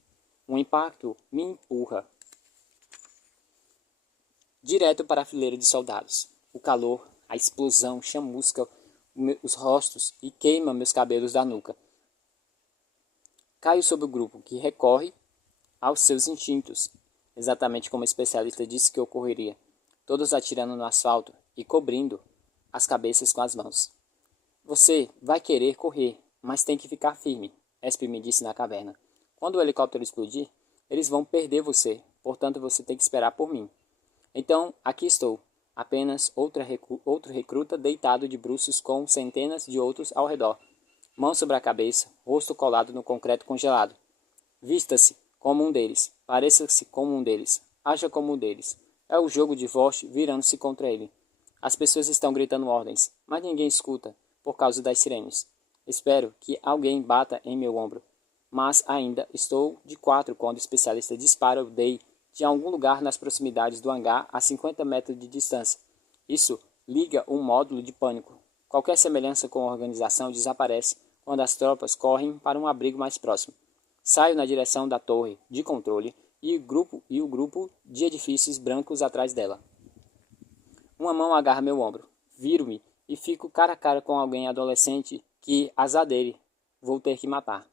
Um impacto me empurra direto para a fileira de soldados. O calor, a explosão chamusca os rostos e queima meus cabelos da nuca. Caio sobre o grupo que recorre aos seus instintos, exatamente como o especialista disse que ocorreria, todos atirando no asfalto e cobrindo as cabeças com as mãos. Você vai querer correr, mas tem que ficar firme, Esp me disse na caverna. Quando o helicóptero explodir, eles vão perder você, portanto você tem que esperar por mim. Então, aqui estou, apenas outro recruta deitado de bruços com centenas de outros ao redor. Mão sobre a cabeça, rosto colado no concreto congelado. Vista-se como um deles, pareça-se como um deles, haja como um deles. É o jogo de Vosch virando-se contra ele. As pessoas estão gritando ordens, mas ninguém escuta, por causa das sirenes. Espero que alguém bata em meu ombro. Mas ainda estou de 4 quando o especialista dispara o Day de algum lugar nas proximidades do hangar a 50 metros de distância. Isso liga um módulo de pânico. Qualquer semelhança com a organização desaparece quando as tropas correm para um abrigo mais próximo. Saio na direção da torre de controle e o grupo de edifícios brancos atrás dela. Uma mão agarra meu ombro. Viro-me e fico cara a cara com alguém adolescente que, azar dele, vou ter que matar.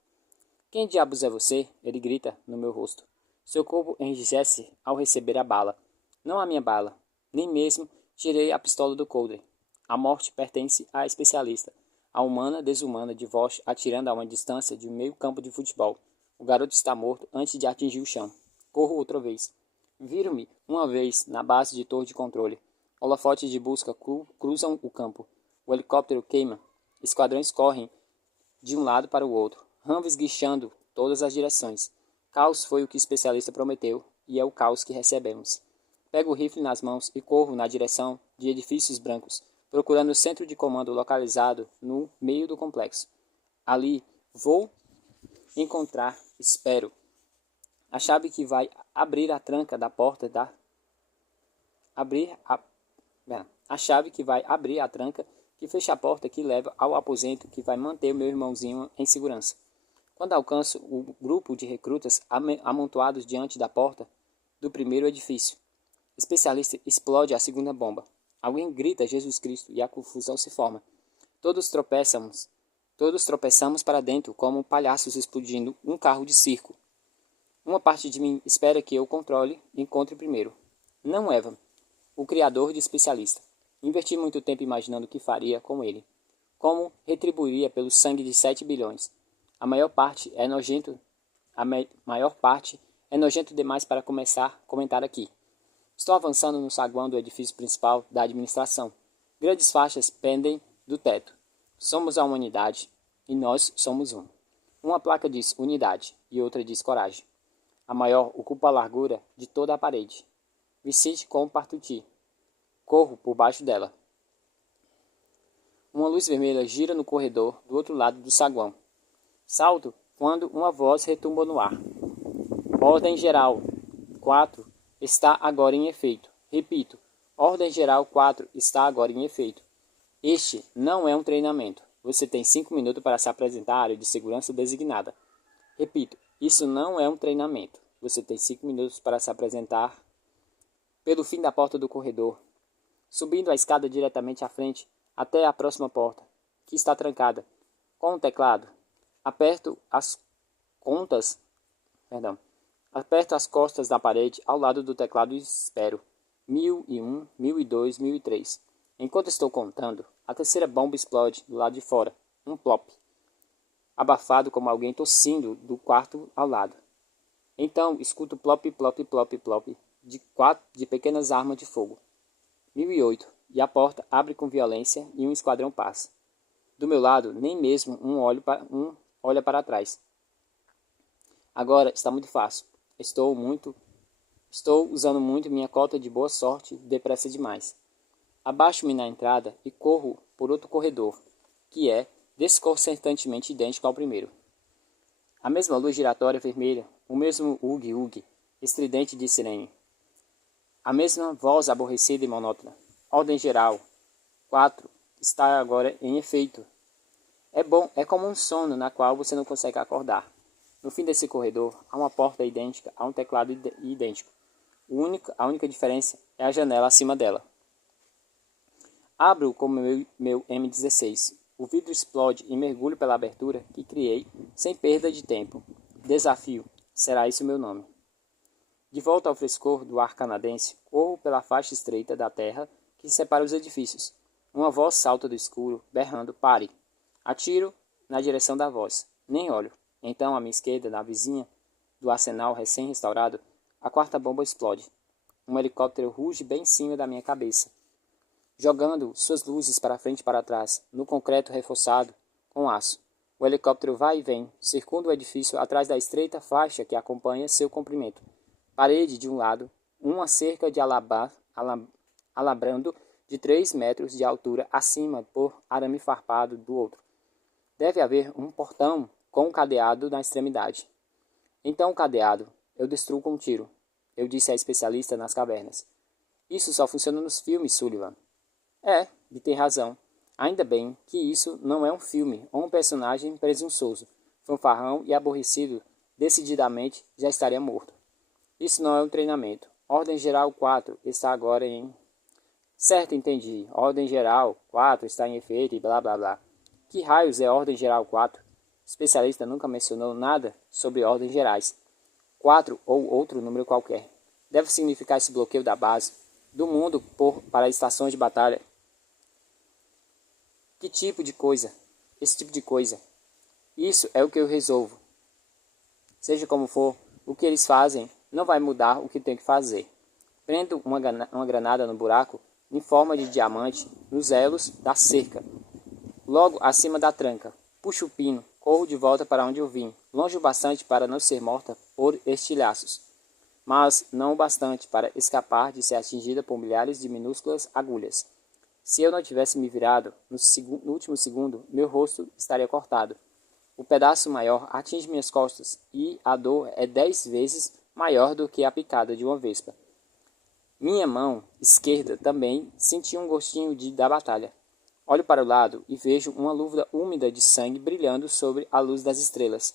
Quem diabos é você? Ele grita no meu rosto. Seu corpo enrijece ao receber a bala. Não a minha bala. Nem mesmo tirei a pistola do coldre. A morte pertence à especialista. A humana desumana de Vosch atirando a uma distância de meio campo de futebol. O garoto está morto antes de atingir o chão. Corro outra vez. Viro-me uma vez na base de torre de controle. Holofotes de busca cruzam o campo. O helicóptero queima. Esquadrões correm de um lado para o outro. Rãs esguichando todas as direções. Caos foi o que o especialista prometeu e é o caos que recebemos. Pego o rifle nas mãos e corro na direção de edifícios brancos, procurando o centro de comando localizado no meio do complexo. Ali vou encontrar, espero, a chave que vai abrir a tranca da porta da... A chave que vai abrir a tranca que fecha a porta que leva ao aposento que vai manter o meu irmãozinho em segurança. Quando alcanço o grupo de recrutas amontoados diante da porta do primeiro edifício, o especialista explode a segunda bomba. Alguém grita Jesus Cristo e a confusão se forma. Todos tropeçamos para dentro como palhaços explodindo um carro de circo. Uma parte de mim espera que eu controle e encontre primeiro. Não Evan, o criador de especialista. Investi muito tempo imaginando o que faria com ele. Como retribuiria pelo sangue de 7 bilhões. A maior parte é nojento demais para começar a comentar aqui. Estou avançando no saguão do edifício principal da administração. Grandes faixas pendem do teto. Somos a humanidade e nós somos um. Uma placa diz unidade e outra diz coragem. A maior ocupa a largura de toda a parede. Visite com partuti. Corro por baixo dela. Uma luz vermelha gira no corredor do outro lado do saguão. Salto quando uma voz retumba no ar. Ordem geral 4 está agora em efeito. Repito, ordem geral 4 está agora em efeito. Este não é um treinamento. Você tem 5 minutos para se apresentar à área de segurança designada. Repito, isso não é um treinamento. Você tem 5 minutos para se apresentar pelo fim da porta do corredor, subindo a escada diretamente à frente até a próxima porta, que está trancada. Com o teclado, aperto as costas da parede ao lado do teclado e espero. 1001, 1002, 1003. Enquanto estou contando, a terceira bomba explode do lado de fora. Um plop. Abafado como alguém tossindo do quarto ao lado. Então escuto plop, plop, plop, plop de pequenas armas de fogo. 1008. E a porta abre com violência e um esquadrão passa. Do meu lado, nem mesmo um olha para trás. Agora está muito fácil. Estou usando muito minha cota de boa sorte depressa demais. Abaixo-me na entrada e corro por outro corredor, que é desconcertantemente idêntico ao primeiro. A mesma luz giratória vermelha, o mesmo ug-ug, estridente de sirene. A mesma voz aborrecida e monótona. Ordem geral 4 está agora em efeito. É como um sono na qual você não consegue acordar. No fim desse corredor, há uma porta idêntica a um teclado idêntico. A única diferença é a janela acima dela. Abro com meu M16. O vidro explode e mergulho pela abertura que criei sem perda de tempo. Desafio. Será esse o meu nome. De volta ao frescor do ar canadense, corro pela faixa estreita da terra que separa os edifícios. Uma voz salta do escuro, berrando, pare. Atiro na direção da voz. Nem olho. Então, à minha esquerda, na vizinha do arsenal recém-restaurado, a quarta bomba explode. Um helicóptero ruge bem em cima da minha cabeça, jogando suas luzes para frente e para trás, no concreto reforçado com aço. O helicóptero vai e vem, circunda o edifício atrás da estreita faixa que acompanha seu comprimento. Parede de um lado, uma cerca de alabrando de 3 metros de altura acima por arame farpado do outro. Deve haver um portão com um cadeado na extremidade. Então o cadeado eu destruo com um tiro, eu disse à especialista nas cavernas. Isso só funciona nos filmes, Sullivan. E tem razão. Ainda bem que isso não é um filme ou um personagem presunçoso, fanfarrão e aborrecido, decididamente já estaria morto. Isso não é um treinamento. Ordem Geral 4 está agora em... Certo, entendi. Ordem Geral 4 está em efeito e blá blá blá. Que raios é Ordem Geral 4? O especialista nunca mencionou nada sobre ordens gerais. 4 ou outro número qualquer. Deve significar esse bloqueio da base, do mundo para estações de batalha. Que tipo de coisa? Esse tipo de coisa. Isso é o que eu resolvo. Seja como for, o que eles fazem não vai mudar o que tem que fazer. Prendo uma granada no buraco em forma de diamante nos elos da cerca, logo acima da tranca. Puxo o pino, corro de volta para onde eu vim, longe o bastante para não ser morta por estilhaços, mas não o bastante para escapar de ser atingida por milhares de minúsculas agulhas. Se eu não tivesse me virado no último segundo, meu rosto estaria cortado. O pedaço maior atinge minhas costas e a dor é 10 vezes maior do que a picada de uma vespa. Minha mão esquerda também sentiu um gostinho da batalha. Olho para o lado e vejo uma luva úmida de sangue brilhando sobre a luz das estrelas.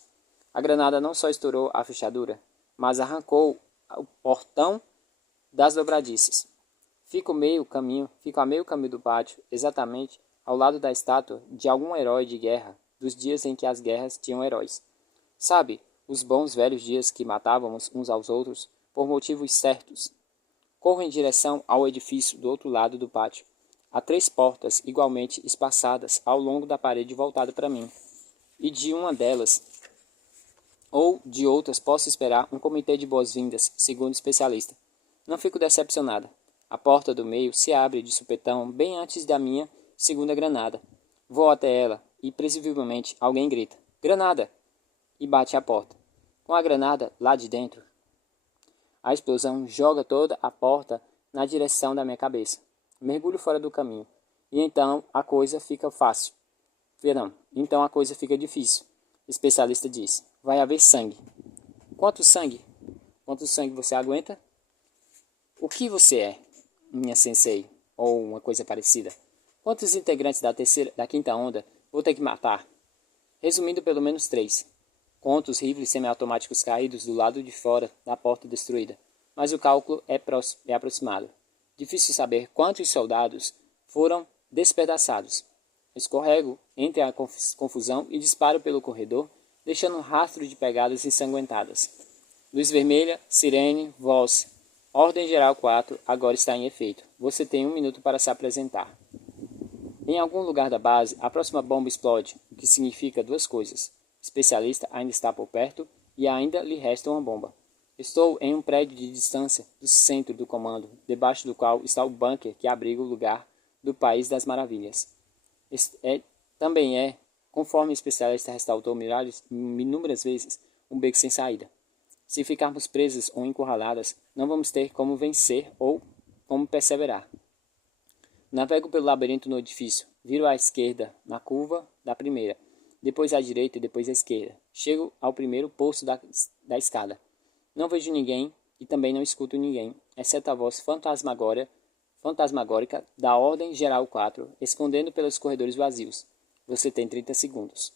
A granada não só estourou a fechadura, mas arrancou o portão das dobradiças. Fico a meio caminho do pátio, exatamente ao lado da estátua de algum herói de guerra, dos dias em que as guerras tinham heróis. Sabe, os bons velhos dias que matávamos uns aos outros por motivos certos. Corro em direção ao edifício do outro lado do pátio. Há 3 portas igualmente espaçadas ao longo da parede voltada para mim. E de uma delas, ou de outras, posso esperar um comitê de boas-vindas, segundo especialista. Não fico decepcionada. A porta do meio se abre de supetão bem antes da minha segunda granada. Vou até ela e, previsivelmente, alguém grita: "Granada!" e bate a porta. Com a granada lá de dentro, a explosão joga toda a porta na direção da minha cabeça. Mergulho fora do caminho. E então a coisa fica fácil. Então a coisa fica difícil. O especialista diz: vai haver sangue. Quanto sangue? Quanto sangue você aguenta? O que você é, minha sensei? Ou uma coisa parecida? Quantos integrantes da quinta onda vou ter que matar? Resumindo, pelo menos 3. Conto os rifles semiautomáticos caídos do lado de fora da porta destruída, mas o cálculo é aproximado. Difícil saber quantos soldados foram despedaçados. Escorrego entre a confusão e disparo pelo corredor, deixando um rastro de pegadas ensanguentadas. Luz vermelha, sirene, voz. Ordem Geral 4 agora está em efeito. Você tem 1 minuto para se apresentar. Em algum lugar da base, a próxima bomba explode, o que significa 2 coisas. O especialista ainda está por perto e ainda lhe resta uma bomba. Estou em um prédio de distância do centro do comando, debaixo do qual está o bunker que abriga o lugar do País das Maravilhas. Também é, conforme o especialista ressaltou inúmeras vezes, um beco sem saída. Se ficarmos presas ou encurraladas, não vamos ter como vencer ou como perseverar. Navego pelo labirinto no edifício, viro à esquerda, na curva da primeira, depois à direita e depois à esquerda. Chego ao primeiro poço da escada. Não vejo ninguém e também não escuto ninguém, exceto a voz fantasmagórica da Ordem Geral 4, escondendo pelos corredores vazios. Você tem 30 segundos.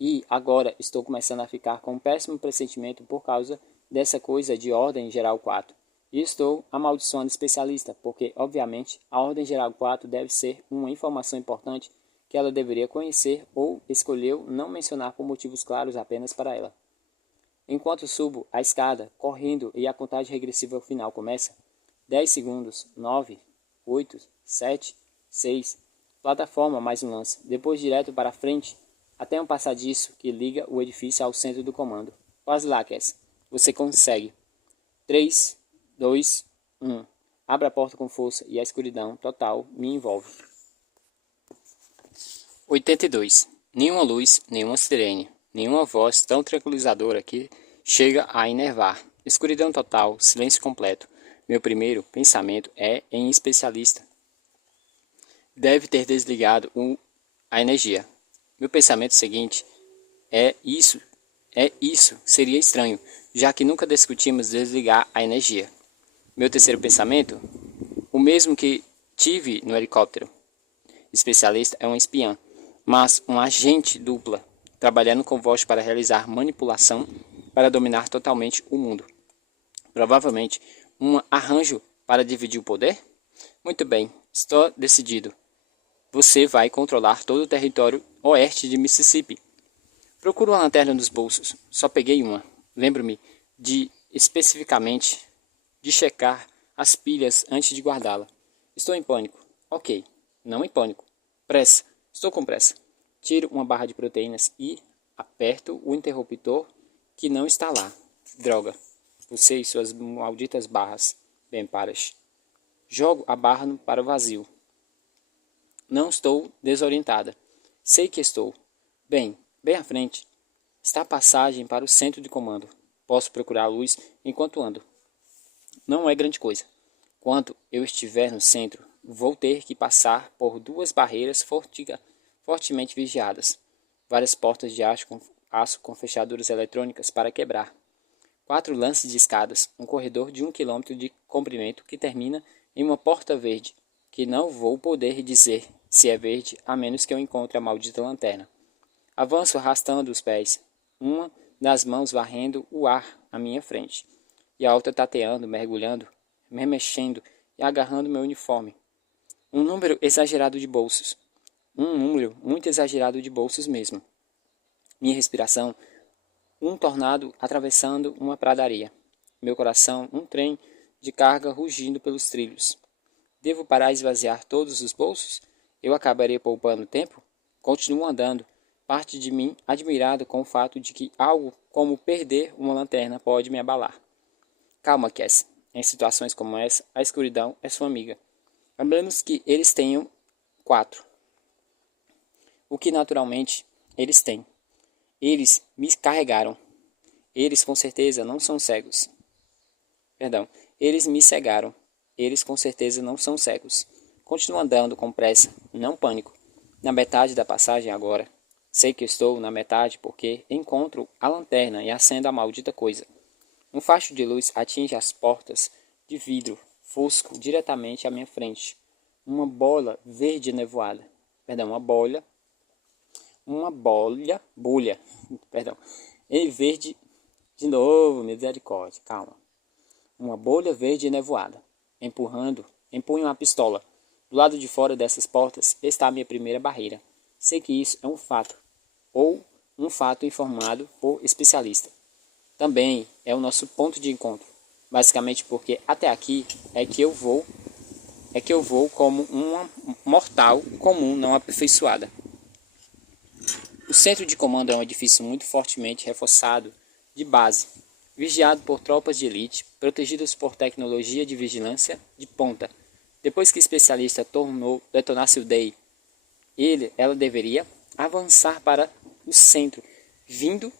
E agora estou começando a ficar com um péssimo pressentimento por causa dessa coisa de Ordem Geral 4. E estou amaldiçoando especialista, porque, obviamente, a Ordem Geral 4 deve ser uma informação importante que ela deveria conhecer ou escolheu não mencionar por motivos claros apenas para ela. Enquanto subo a escada, correndo e a contagem regressiva final começa, 10 segundos, 9, 8, 7, 6, plataforma mais um lance, depois direto para frente, até um passadiço que liga o edifício ao centro do comando. Quase lá, Cass. Você consegue. 3, 2, 1. Abra a porta com força e a escuridão total me envolve. 82. Nenhuma luz, nenhuma sirene, nenhuma voz tão tranquilizadora que chega a enervar. Escuridão total, silêncio completo. Meu primeiro pensamento é em especialista. Deve ter desligado a energia. Meu pensamento seguinte é isso, seria estranho, já que nunca discutimos desligar a energia. Meu terceiro pensamento, o mesmo que tive no helicóptero. Especialista é um espiã, mas um agente dupla, trabalhando com voz para realizar manipulação para dominar totalmente o mundo. Provavelmente um arranjo para dividir o poder? Muito bem, estou decidido. Você vai controlar todo o território oeste de Mississippi. Procuro uma lanterna nos bolsos. Só peguei uma. Lembro-me especificamente de checar as pilhas antes de guardá-la. Estou em pânico. Ok, não em pânico. Pressa. Estou com pressa. Tiro uma barra de proteínas e aperto o interruptor que não está lá. Droga. Você e suas malditas barras. Bem, paras. Jogo a barra para o vazio. Não estou desorientada. Sei que estou. Bem à frente. Está a passagem para o centro de comando. Posso procurar a luz enquanto ando. Não é grande coisa. Quando eu estiver no centro, vou ter que passar por 2 barreiras fortemente vigiadas. Várias portas de aço com fechaduras eletrônicas para quebrar. 4 lances de escadas, um corredor de 1 quilômetro de comprimento que termina em uma porta verde, que não vou poder dizer se é verde a menos que eu encontre a maldita lanterna. Avanço arrastando os pés, uma das mãos varrendo o ar à minha frente, e a outra tateando, mergulhando, me mexendo e agarrando meu uniforme. Um número exagerado de bolsos. Um número muito exagerado de bolsos mesmo. Minha respiração, um tornado atravessando uma pradaria. Meu coração, um trem de carga rugindo pelos trilhos. Devo parar e esvaziar todos os bolsos? Eu acabarei poupando tempo? Continuo andando, parte de mim admirado com o fato de que algo como perder uma lanterna pode me abalar. Calma, Cass. Em situações como essa, a escuridão é sua amiga. A menos que eles tenham 4. O que naturalmente eles têm. Eles me carregaram. Eles com certeza não são cegos. Eles me cegaram. Eles com certeza não são cegos. Continuo andando com pressa, não pânico. Na metade da passagem agora. Sei que estou na metade porque encontro a lanterna e acendo a maldita coisa. Um facho de luz atinge as portas de vidro fosco diretamente à minha frente. Uma bola verde nevoada. Em verde, de novo, misericórdia, calma. Uma bolha verde nevoada. Empunho a pistola. Do lado de fora dessas portas está a minha primeira barreira. Sei que isso é um fato, ou um fato informado por especialista. Também é o nosso ponto de encontro, basicamente porque até aqui é que eu vou como uma mortal comum não aperfeiçoada. O centro de comando é um edifício muito fortemente reforçado de base, vigiado por tropas de elite, protegidos por tecnologia de vigilância de ponta. Depois que o especialista detonasse o DEI, ela deveria avançar para o centro, vindo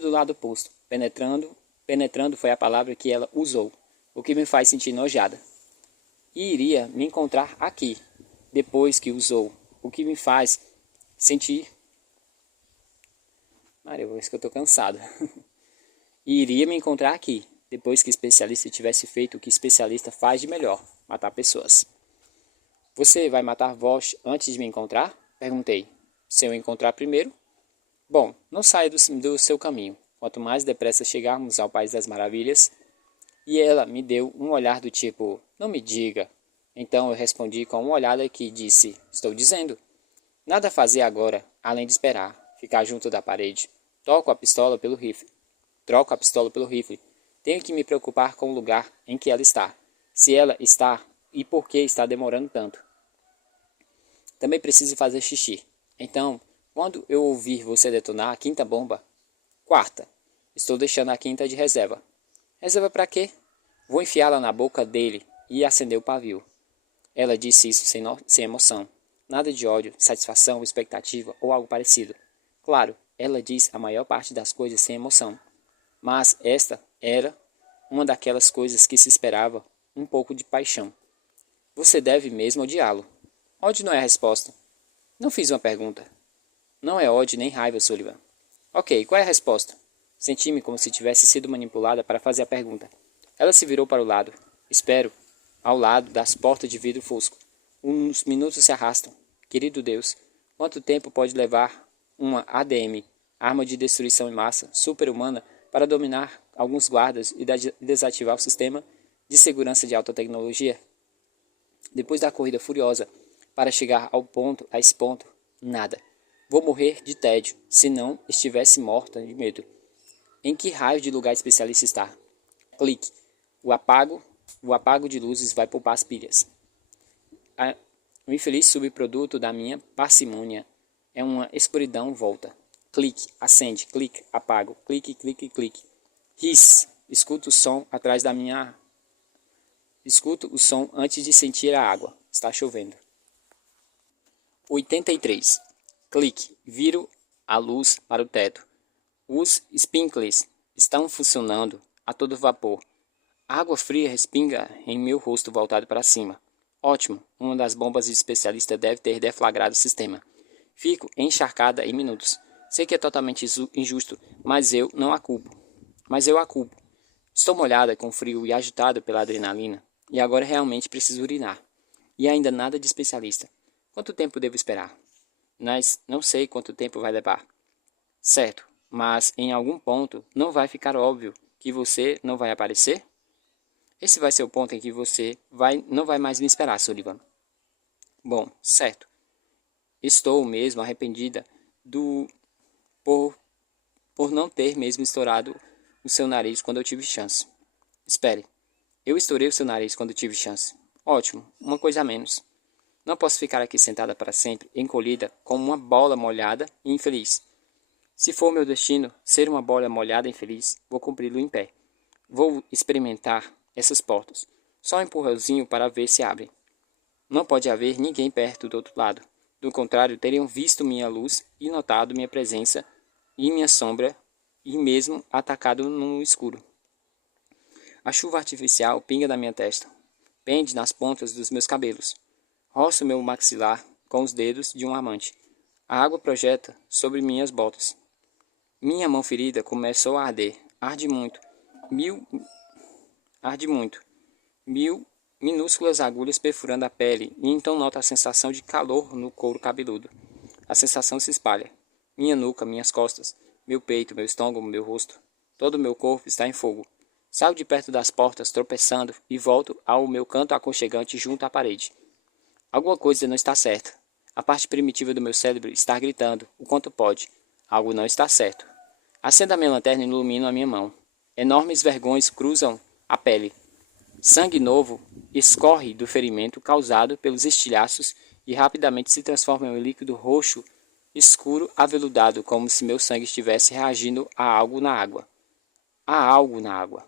do lado oposto. Penetrando foi a palavra que ela usou, o que me faz sentir nojada. E iria me encontrar aqui, depois que usou, o que me faz sentir... Maria, vou ver que eu estou cansado. E iria me encontrar aqui, depois que o especialista tivesse feito o que o especialista faz de melhor, matar pessoas. Você vai matar Vosh antes de me encontrar? Perguntei. Se eu encontrar primeiro? Bom, não saia do seu caminho. Quanto mais depressa chegarmos ao País das Maravilhas... E ela me deu um olhar do tipo, não me diga. Então eu respondi com uma olhada que disse, estou dizendo. Nada a fazer agora, além de esperar, ficar junto da parede. Troco a pistola pelo rifle. Tenho que me preocupar com o lugar em que ela está. Se ela está e por que está demorando tanto. Também preciso fazer xixi. Então, quando eu ouvir você detonar a 5ª bomba... 4ª. Estou deixando a 5ª de reserva. Reserva para quê? Vou enfiá-la na boca dele e acender o pavio. Ela disse isso sem emoção. Nada de ódio, satisfação, expectativa ou algo parecido. Claro, ela diz a maior parte das coisas sem emoção. Mas esta era uma daquelas coisas que se esperava um pouco de paixão. Você deve mesmo odiá-lo. Ódio não é a resposta. Não fiz uma pergunta. Não é ódio nem raiva, Sullivan. Ok, qual é a resposta? Senti-me como se tivesse sido manipulada para fazer a pergunta. Ela se virou para o lado. Espero, ao lado das portas de vidro fosco. Uns minutos se arrastam. Querido Deus, quanto tempo pode levar uma ADM, arma de destruição em massa, super-humana, para dominar alguns guardas e desativar o sistema de segurança de alta tecnologia? Depois da corrida furiosa, para chegar a esse ponto, nada. Vou morrer de tédio, se não estivesse morta de medo. Em que raio de lugar especialista está? Clique. O apago de luzes vai poupar as pilhas. o infeliz subproduto da minha parcimônia é uma escuridão volta. Clique, acende, clique, apago, clique, clique, clique. Ris, escuto o som atrás da minha... Escuto o som antes de sentir a água. Está chovendo. 83. Clique, viro a luz para o teto. Os sprinklers estão funcionando a todo vapor. A água fria respinga em meu rosto voltado para cima. Ótimo, uma das bombas de especialista deve ter deflagrado o sistema. Fico encharcada em minutos. Sei que é totalmente injusto, mas eu a culpo. Estou molhada com frio e agitada pela adrenalina, e agora realmente preciso urinar. E ainda nada de especialista. Quanto tempo devo esperar? Mas não sei quanto tempo vai levar. Certo, mas em algum ponto não vai ficar óbvio que você não vai aparecer? Esse vai ser o ponto em que você não vai mais me esperar, Sullivan. Bom, certo. Estou mesmo arrependida por não ter mesmo estourado o seu nariz quando eu tive chance. Espere, eu estourei o seu nariz quando tive chance. Ótimo, uma coisa a menos. Não posso ficar aqui sentada para sempre, encolhida, como uma bola molhada e infeliz. Se for meu destino ser uma bola molhada e infeliz, vou cumpri-lo em pé. Vou experimentar essas portas. Só um empurrãozinho para ver se abrem. Não pode haver ninguém perto do outro lado. Do contrário, teriam visto minha luz e notado minha presença e minha sombra e mesmo atacado no escuro. A chuva artificial pinga da minha testa. Pende nas pontas dos meus cabelos. Roço meu maxilar com os dedos de um amante. A água projeta sobre minhas botas. Minha mão ferida começou a arder. Arde muito. Mil minúsculas agulhas perfurando a pele, e então noto a sensação de calor no couro cabeludo. A sensação se espalha. Minha nuca, minhas costas, meu peito, meu estômago, meu rosto. Todo o meu corpo está em fogo. Saio de perto das portas, tropeçando, e volto ao meu canto aconchegante junto à parede. Alguma coisa não está certa. A parte primitiva do meu cérebro está gritando, o quanto pode. Algo não está certo. Acendo a minha lanterna e ilumino a minha mão. Enormes vergões cruzam a pele. Sangue novo escorre do ferimento causado pelos estilhaços e rapidamente se transforma em um líquido roxo, escuro, aveludado, como se meu sangue estivesse reagindo a algo na água. Há algo na água.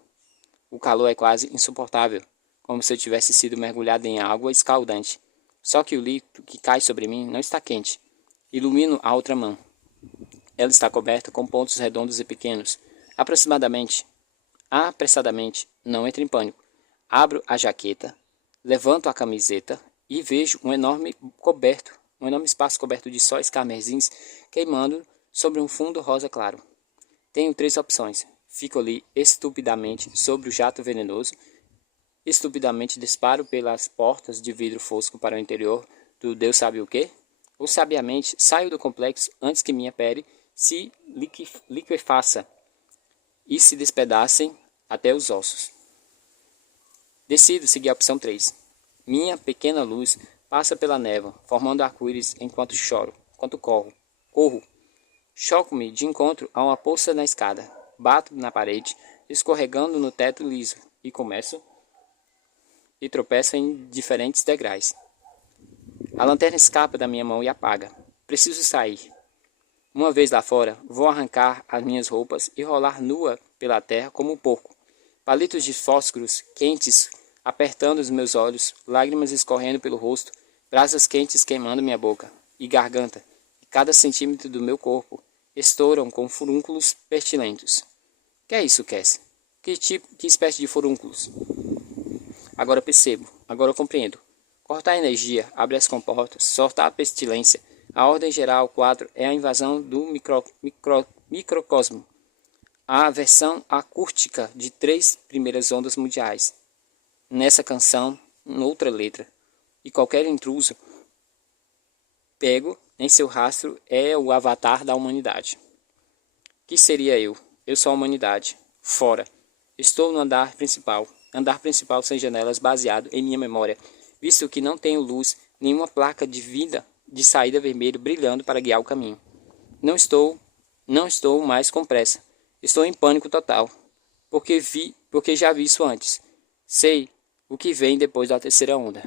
O calor é quase insuportável, como se eu tivesse sido mergulhado em água escaldante. Só que o líquido que cai sobre mim não está quente. Ilumino a outra mão. Ela está coberta com pontos redondos e pequenos. Apressadamente, não entro em pânico. Abro a jaqueta, levanto a camiseta e vejo um enorme espaço coberto de sóis carmesins queimando sobre um fundo rosa claro. Tenho 3 opções. Fico ali estupidamente sobre o jato venenoso, estupidamente disparo pelas portas de vidro fosco para o interior do Deus sabe o quê, ou sabiamente saio do complexo antes que minha pele se liquefaça e se despedacem até os ossos. Decido seguir a opção 3. Minha pequena luz passa pela névoa, formando arco-íris enquanto corro. Choco-me de encontro a uma poça na escada. Bato na parede, escorregando no teto liso, e tropeço em diferentes degraus. A lanterna escapa da minha mão e apaga. Preciso sair. Uma vez lá fora, vou arrancar as minhas roupas e rolar nua pela terra como um porco. Palitos de fósforos quentes apertando os meus olhos, lágrimas escorrendo pelo rosto, brasas quentes queimando minha boca e garganta, e cada centímetro do meu corpo estouram com furúnculos pestilentos. Que é isso, Cass? Que espécie de furúnculos? Agora percebo, agora compreendo. Cortar a energia, abre as comportas, soltar a pestilência. A ordem geral 4 é a invasão do microcosmo. A versão acústica de 3 primeiras ondas mundiais. Nessa canção, noutra letra. E qualquer intruso pego em seu rastro é o avatar da humanidade. Que seria eu? Eu sou a humanidade. Fora. Estou no andar principal. Andar principal sem janelas baseado em minha memória, visto que não tenho luz, nenhuma placa de vida de saída vermelho brilhando para guiar o caminho. Não estou mais com pressa. Estou em pânico total, porque já vi isso antes. Sei o que vem depois da terceira onda.